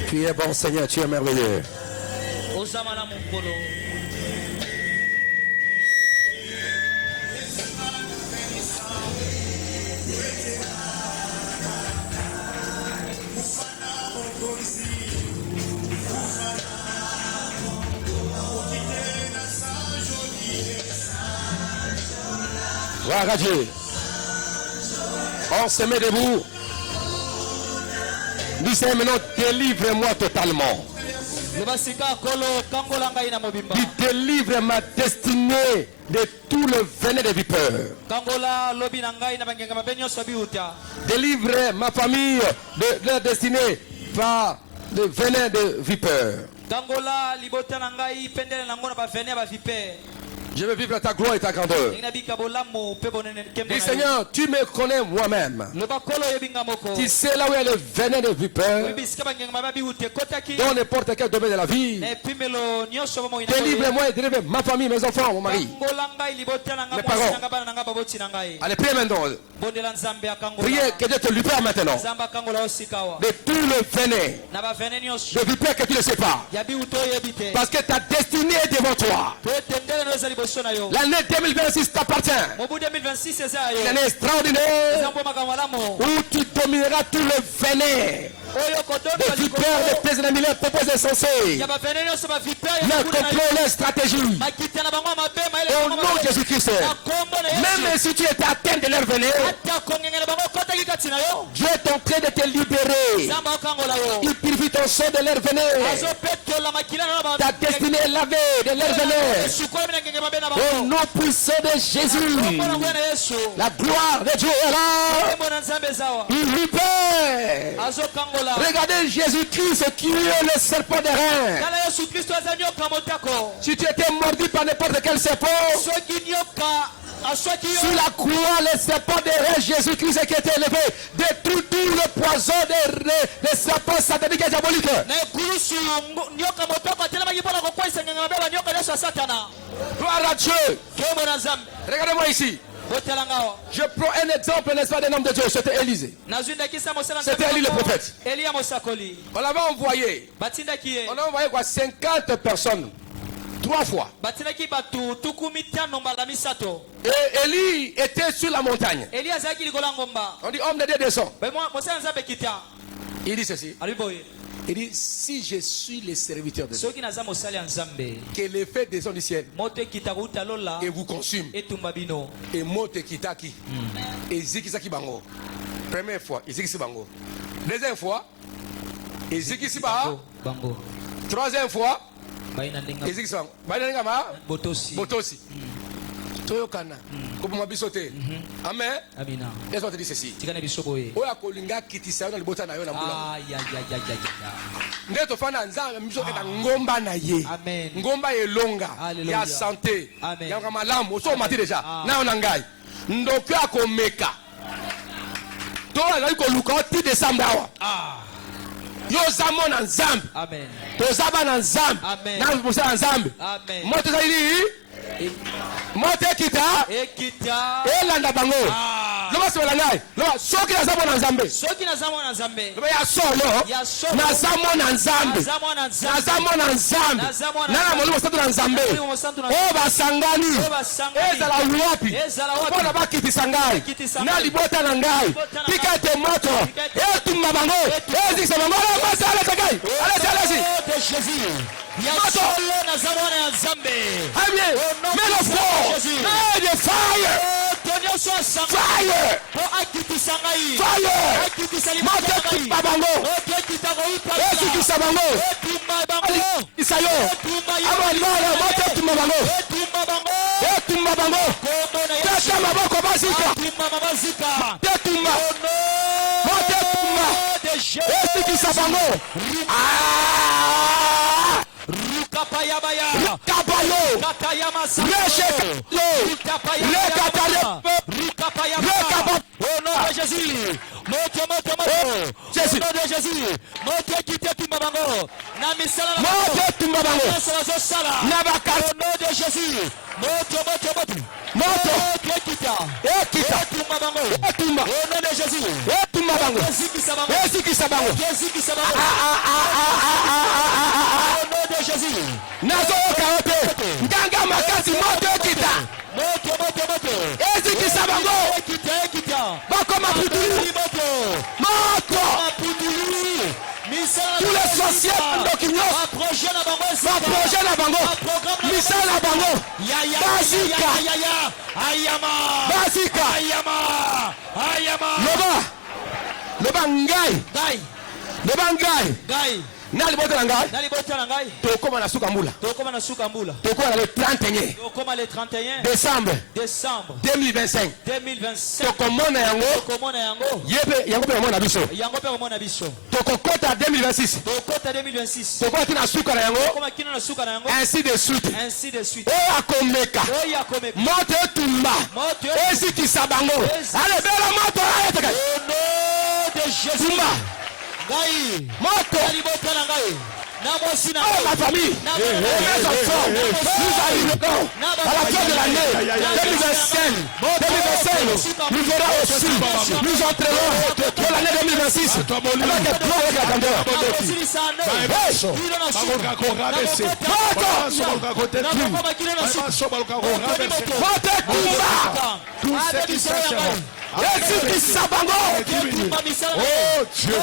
Tu es bon, Seigneur, tu es merveilleux. Gloire à Dieu. On se met debout. Dis maintenant, délivre-moi totalement. Délivre ma destinée de tout le venin des vipères. Délivre ma famille de leur destinée par le venin de vipères. Je veux vivre ta gloire et ta grandeur. Dis Seigneur, tu me connais moi-même. Tu sais là où il y a le venin de vipère. Dans n'importe quel domaine de la vie. Délivre-moi et délivre ma famille, mes enfants, mon mari. Mes parents. Allez, priez maintenant. Priez que Dieu te libère maintenant. De tout le venin de vipère que tu ne sais pas. Parce que ta destinée est devant toi. L'année 2026 t'appartient. Une année extraordinaire où tu domineras tout le venin. Les vipères de tes ennemis, les propos insensés, leur complot, leur stratégie. Au nom de Jésus-Christ, même si tu étais atteint de leur venin, Dieu est en train de te libérer. Il purifie ton sang de leur venin. Ta destinée est lavée de leur venin. Au nom puissant de Jésus, la gloire de Dieu est là. Il libère. Regardez Jésus-Christ qui est le serpent des reins. Si tu étais mordu par n'importe quel serpent, sur la croix, le serpent des reins, Jésus-Christ qui était élevé, détruit tout le poison des serpents sataniques et diaboliques. Gloire à Dieu. Regardez-moi ici. Je prends un exemple, n'est-ce pas, d'un homme de Dieu. C'était Élisée. C'était Élie le prophète. On l'avait envoyé. On a envoyé quoi, 50 personnes. 3 fois. Et Élie était sur la montagne. On dit homme de Dieu descend. Il dit ceci. Il dit, si je suis le serviteur de Dieu, que le feu descend du ciel et vous consume. Et mote kitaki. Et zikisaki bango. Première fois, zikisi bango. Deuxième fois, zikisi bango. Troisième fois, zikisi bango. Botosi. Toyokana. Comme bisoté. Amen. Laisse-moi te dire ceci. Oya kolinga kitisa na libota na yo na mbula. Ndeto fana nzanga misoke na ngomba na ye. Ngomba elonga ya santé. Ya malamu so mati déjà. Na ona ngai. Ndoki akomeka. To ala ko luka ti décembre awa. Yo zamo na nzambe. Amen. To zaba na nzambe. Na musa na nzambe. Amen. Moto zaidi mote kita elanda bango loba sola ngai loba soki na zamo na nzambe loba ya solo na zamo na nzambe na molimo sato na nzambe o basangani ezala wapi mpona bakitisa ngai na libota na ngai tika ete moto etumba bango ezikisa bango basala takai alesi Jésus. Moto. Amen. Mais le feu. Mais le fire. Fire. Fire. Moto babango. Yesu kisabango. Isayo. Amalo moto tumabango. Tumabango. Tata maboko basika. Tetumba. Moto tumba. Yesu kisabango. Rukapayabaya. Rukapayo. Katayama Reshekalo. Rekatale. Rekapa. Au nom de Jésus. Moto. Jésus. Au nom de Jésus. Moto kite tumbabango. Na misala na Moto tumbabango. sala. Nabaka. Au nom de Jésus. Moto. Moto. Ekita. Tumbabango. Etumba. Au nom de Jésus. Etumbabango. Ezikisabango. Ezikisabango. Ezikisabango. Au nom de Jésus. Nazo kaote. Nganga makasi moto ekita. Moto. Ezikisabango. Ekita. Bako maputulu. Moto. Tous les sorciers d'Okignos. Ma projet na bango. Misala na bango. Basika. Loba ngai. Nali botela ngai. Tokoma na suka mbula. Tokoma na le 31 décembre 2025. Tokomona yango. Yebe yango pe mona biso. Tokokota 2026. Tokoma tina suka na yango. Ainsi de suite. Oyo akomeka. Moto etumba. Ezikisa bango. Ale bela moto ayeteka. Tumba. Moto. Oh ma famille, mes enfants, nous arrivons à la fin de l'année 2025, nous verrons aussi, nous entrerons dans l'année 2026 avec un plan de grandeur. Tout ce qui s'achève. Oh Dieu,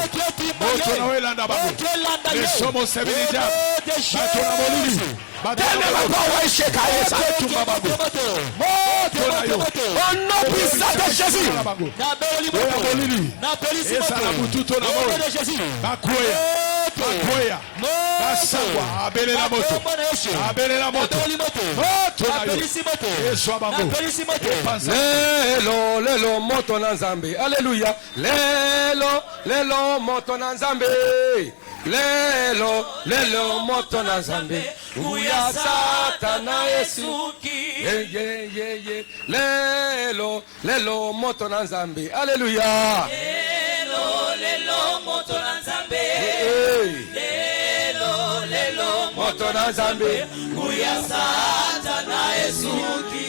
Lelo moto na nzambe. Alléluia. Lelo moto na nzambe. Lelo moto na nzambe. Uya satana Yesuki. Lelo moto na nzambe. Alléluia. Lelo moto na nzambe. Lelo moto na nzambe. Uya satana Yesuki.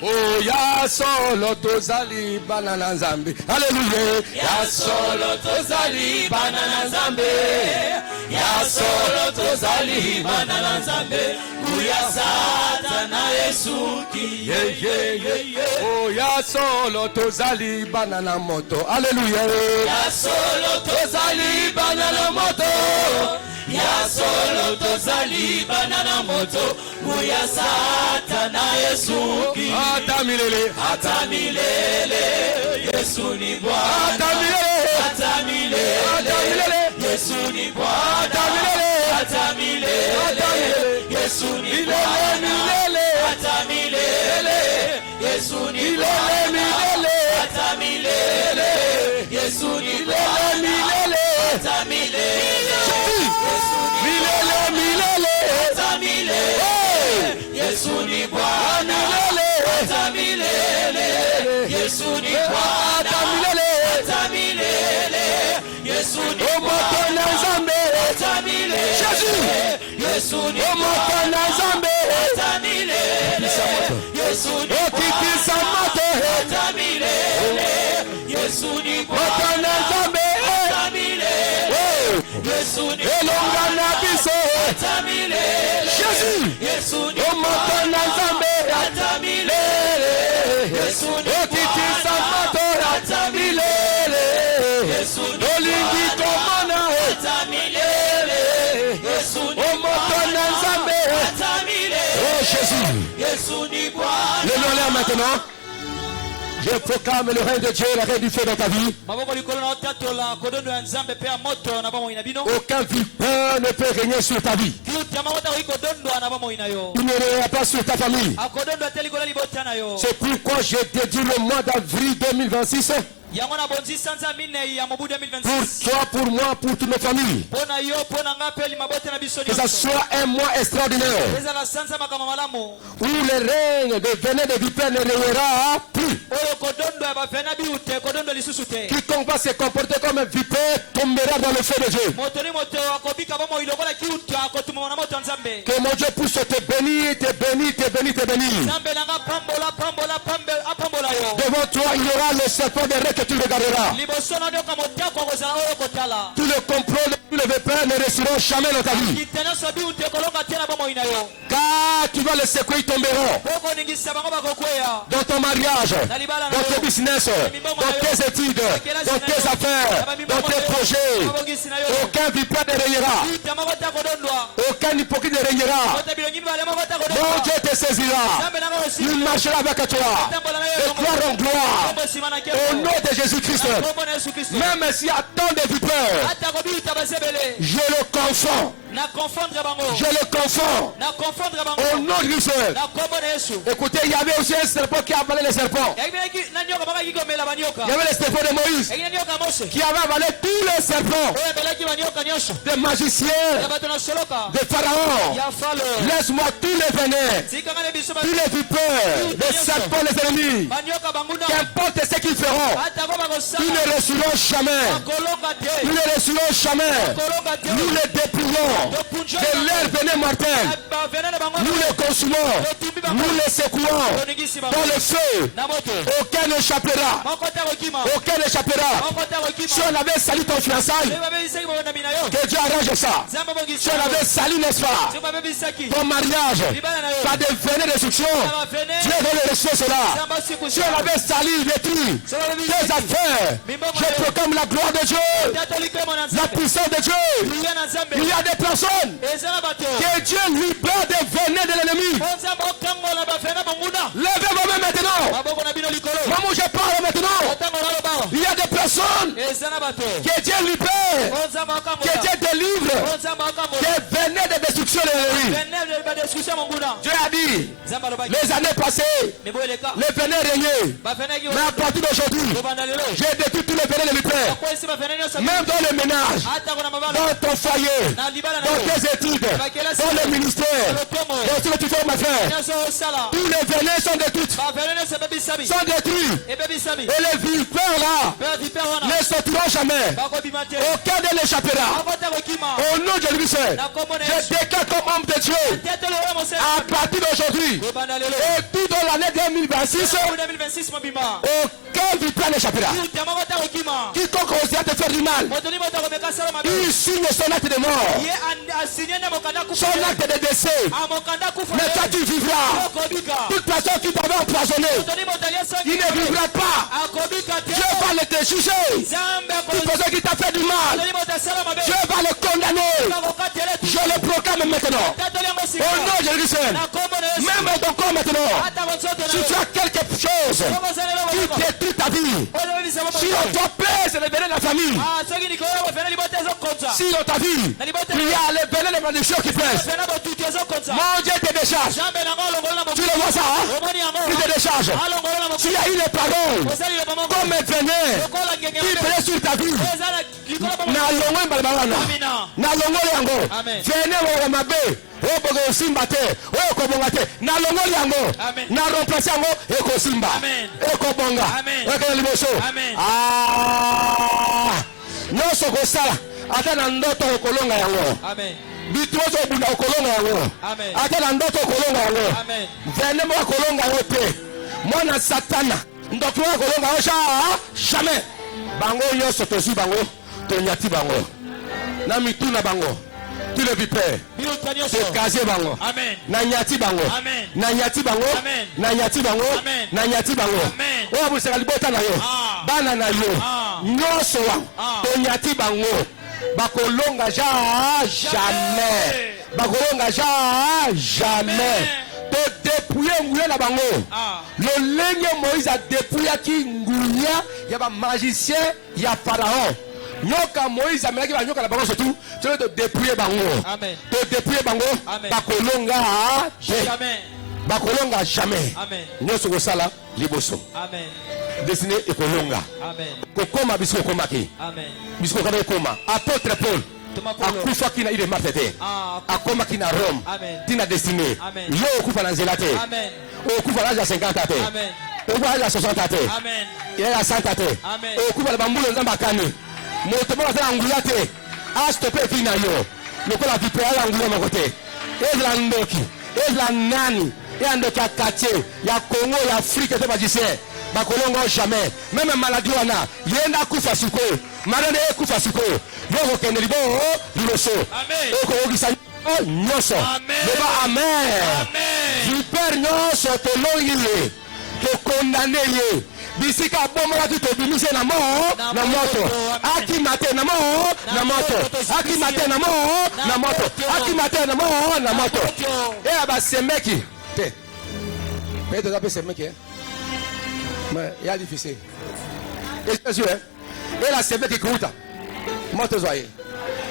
Oh ya solo tozali bana na nzambe. Alléluia. Ya solo tozali bana na nzambe. Ya solo tozali bana na nzambe. Kuya satana Yesuki. Oh ya solo tozali bana na moto. Alléluia. Ya solo tozali bana na moto. Ya solo tozali banana moto. Kuya satana Yesuki. Atamilele Yesu ni Bwana. Atamilele Yesu ni Bwana. Atamilele Yesu ni Bwana. Atamilele Yesu ni Bwana. Atamilele Yesu ni Bwana. Atamilele Yesu ni Bwana. Atamilele Yesu ni Bwana. Atamilele Yesu ni Bwana. Atamilele Yesu ni Bwana. Atamilele Yesu ni Bwana. Atamilele Yesu ni Bwana. Atamilele Yesu ni Bwana. Atamilele Yesu ni Bwana. Atamilele Yesu ni Bwana. Atamilele Yesu ni Bwana. Atamilele Lève-le maintenant. Je proclame le règne de Dieu, le règne du feu dans ta vie. Aucun vipère ne peut régner sur ta vie. Tu ne régneras pas sur ta famille. C'est pourquoi j'ai dédié le mois d'avril 2026 pour toi, pour moi, pour toutes nos familles. Que ce soit un mois extraordinaire où le règne de venin de vipère ne régnera plus. Quiconque va se comporter comme un vipère tombera dans le feu de Dieu. Que mon Dieu puisse te bénir, te bénir, te bénir, te bénir. Devant toi, il y aura le serpent de rêve que tu regarderas. Tout le complot de tous les vipères ne réussiront jamais dans ta vie. Car tu vas les secouer, ils tomberont. Dans ton mariage, dans tes business, dans tes études, dans tes affaires, dans tes projets. Aucun vipère ne régnera. Aucun hypocrite ne régnera. Mon Dieu te saisira. Il marchera avec toi. De gloire en gloire. Au nom de Jésus-Christ. Même s'il y a tant de vipères, je le confonds. Je le confonds. Au nom de Christ. Écoutez, il y avait aussi un serpent qui avalait les serpents. Il y avait le serpent de Moïse qui avait avalé tous les serpents. Des magiciens, des pharaons. Laisse-moi tous les venins, tous les vipères, des serpents, les ennemis. Qu'importe ce qu'ils feront, ils ne réussiront jamais. Ils ne réussiront jamais. Nous les déplions de leur venin mortel. Nous les consumons. Nous les secouons dans le feu. Aucun n'échappera. Aucun n'échappera. Si on avait sali ton fiançailles, que Dieu arrange ça. Si on avait sali, n'est-ce pas, ton mariage, ça devenait destruction, Dieu va le rester cela. Si on avait sali, détruit tes affaires, je proclame la gloire de Dieu, la puissance de Dieu. Il y a des personnes que Dieu libère des venins de l'ennemi. Levez-vous maintenant. Maman, je parle maintenant. Il y a des personnes que Dieu libère, que Dieu délivre des venins de destruction de l'ennemi. Dieu a dit, les années passées, les venins régnaient. Mais à partir d'aujourd'hui, j'ai détruit tous les venins de vipères. Même dans le ménage, dans ton foyer, dans tes études, dans le ministère, dans ce que tu fais, ma frère. Tous les venins sont détruits. Sont détruits. Et les vipères là ne sortiront jamais. Aucun ne l'échappera. Au nom de Jésus, je déclare comme homme de Dieu, à partir d'aujourd'hui et tout dans l'année 2026, aucun vipère n'échappera. Quiconque osera te faire du mal, il signe son acte de mort, son acte de décès. Mais toi tu vivras. Toute personne qui t'avait empoisonné, il ne vivra pas. Dieu va le déjuger. Toute personne qui t'a fait du mal, Dieu va le condamner. Je le proclame maintenant. Au nom de Jésus, même dans ton corps maintenant, si tu as quelque chose qui détruit ta vie, si on doit pèse les venins de la famille, si dans ta vie, il y a les venins de malédiction qui pèsent, mon Dieu te décharge. Tu le vois ça, hein? Il te décharge. S'il y a une parole comme un venin qui pèse sur ta vie, na longoli yango venez wala mabe obogo simba te okobonga te na longoli yango na remplacer yango ekosimba ekobonga ekele liboso nyonso kosala ata na ndoto okolonga yango bitozo bunda okolonga yango ata na ndoto okolonga yango venez mo okolonga yango te mwana satana ndoto okolonga yango jamais bango nyonso tosi bango tonyati bango na mituna bango tous les vipères c'est gazé bango na nyati bango na nyati bango na nyati bango na nyati bango o busaka libota na yo bana na yo nyonso wa tonyati bango bakolonga jamais bakolonga jamais to dépouiller nguya na bango. Le lenge Moïse a dépouillé qui nguya ya ba magicien ya pharaon. Nyoka Moïse a melaki ba nyoka na bango surtout, tu veux te dépouiller bango. Amen. Te dépouiller bango ba kolonga jamais. Ba kolonga jamais. Amen. Nyoso ko sala liboso. Amen. Destiné et kolonga. Amen. Kokoma biso komaki. Amen. Biso kama koma. Apôtre Paul. Akufa kina ile martete. Akoma kina Rome. Tina destiné. Yo okufa na nzela te. Amen. Okufa na 50 te. Amen. Okufa na 60 te. Amen. Ya 100 te. Amen. Okufa na bambulo nzamba kani. Moto mona tala ngula te. A stopper fina yo. Lokola vipe ala ngula moko te. Ezla ndoki. Ezla nani. Ya ndoki ya quartier, ya Congo, ya Afrique te magicien. Bakolongo jamais. Même maladie wana. Yenda kufa suko. Malade kufa suko. Yo kende libo liloso. Amen. Oko ogisa nyoso. Amen. Amen. Amen. Super nyoso to longiye. To condamné ye. Bisika bomola tu te bimise na mo na moto. Aki mate na mo na moto. Aki mate na mo na moto. Aki mate na mo na moto. E aba semeki. Te. Mais tu as semeki. Mais il y a difficile. Et sûr, et la semeki qui kouta. Moto zoye.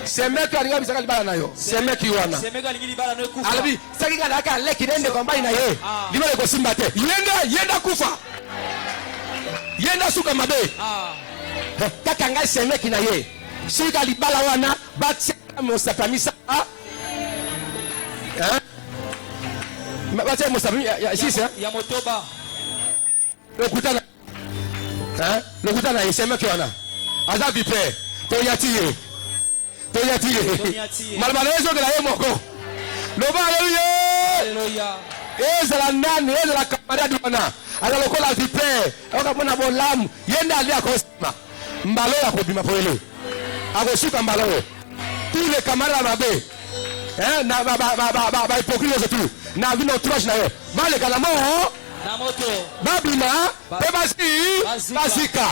Semeki alinga bisaka libala nayo. Semeki wana. Semeki alingi libala nayo kufa. Alabi, saki ngala ka leki nende kombai na ye. Libala ko simba te. Yenda kufa. Yenda suka mabe. Kaka ngai semeki na ye. Sika libala wana batia mo sapamisa. Hein? Batia mo sapamisa ya sisi hein? Ya motoba. Lokutana. Hein? Lokutana ye semeki wana. Aza bipe. To yatiye. Malbalezo de la Yemoko. Loba hallelujah. Hallelujah. Ezra nani, ezra camarade wana. Ala lokola vipe. Oka mona bolam. Yenda ali akosima. Mbalo ya kobima poele. Akosuka mbalo. Tous les camarades mabe. Hein, na ba hypocrite tout. Na vino outrage na yo. Ba le kalamo. Na moto. Babima. Pebasi. Basika.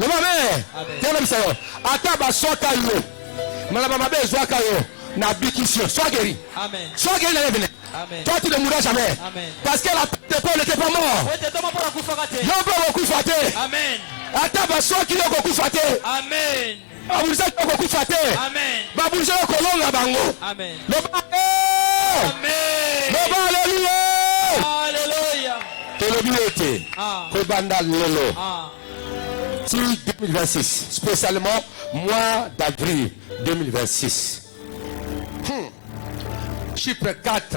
Loba me. Tena misayo. Ata basoka yo. Malaba mabe zwaka yo na bikisio sois guéri. Amen. Sois guéri na bene. Amen. Toi tu ne mourras jamais. Amen. Parce que la tête de Paul n'était pas mort. Oui, t'es pas kufakate. Yo ko kufate. Amen. Ata ba soki yo ko kufate. Amen. Abulisa ko kufate. Amen. Ba bulisa ko longa bango. Amen. Amen. Loba hallelujah. Hallelujah. Tolobiete. Ko banda lelo. 2026, spécialement mois d'avril 2026. Chiffre 4,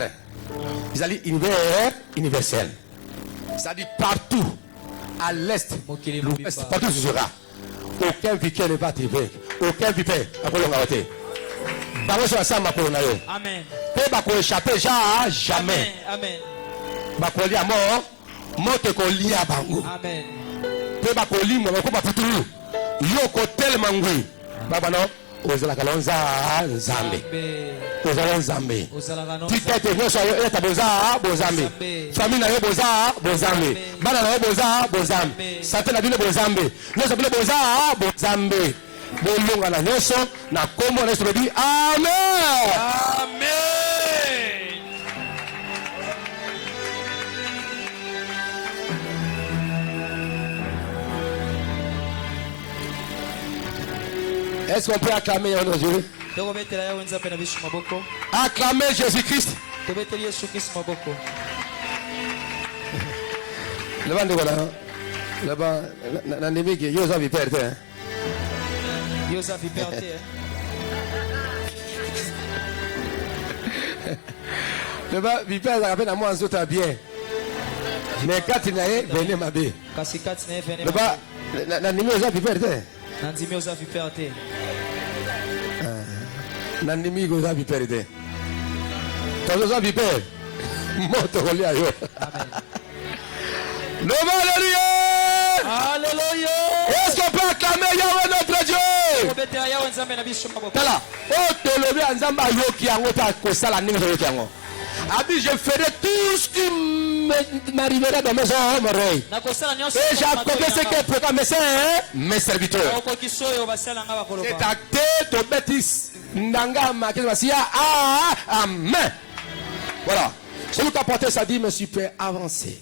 ils allaient universel. C'est-à-dire partout, à l'est, l'ouest, partout ce sera. Aucun vicaire ne va arriver. Aucun vicaire à Colongaoté. Bako sur ensemble à Colongayo. Amen. Pe bako échapper jamais. Amen. Bako li à mort, mort que qu'on lit à Bango. Amen. Pe bakoli mo ko paputulu yo ko tellement ngui baba no ozala kalonza nzambe ozala nzambe titete nyoso yo eta bozambe famille na yo bozambe bana na yo bozambe santé na bino bozambe nyoso bino bozambe bolonga na nyoso na kombo na Yesu bi amen. Amen. Est-ce qu'on peut acclamer aujourd'hui? Acclamer Jésus-Christ. Là-bas, là-bas, l'ennemi qui Yosa vi perdre. Yosa vi perdre. Là-bas, vi perdre à peine à moi en sautant bien. Mais quand il n'aille, venez ma bé. Là-bas, l'ennemi Yosa vi perdre. Nandimi oza viperte. Nandimi oza viperte. Toi oza viperte. Moto kolia yo. Amen. Lova hallelujah. Hallelujah. Est-ce qu'on peut acclamer Yahweh notre Dieu? Tala. Oh tolobi anzamba yoki yango ta kosala ningo yoki yango. Abi je ferai tout ce qui m'arrivera dans mes oreilles. Et j'accomplirai ce que programme mes serviteurs. C'est acté de bêtises. Nanga makézia. Amen. Voilà. Celui qui a porté ça dit, mais je peux avancer.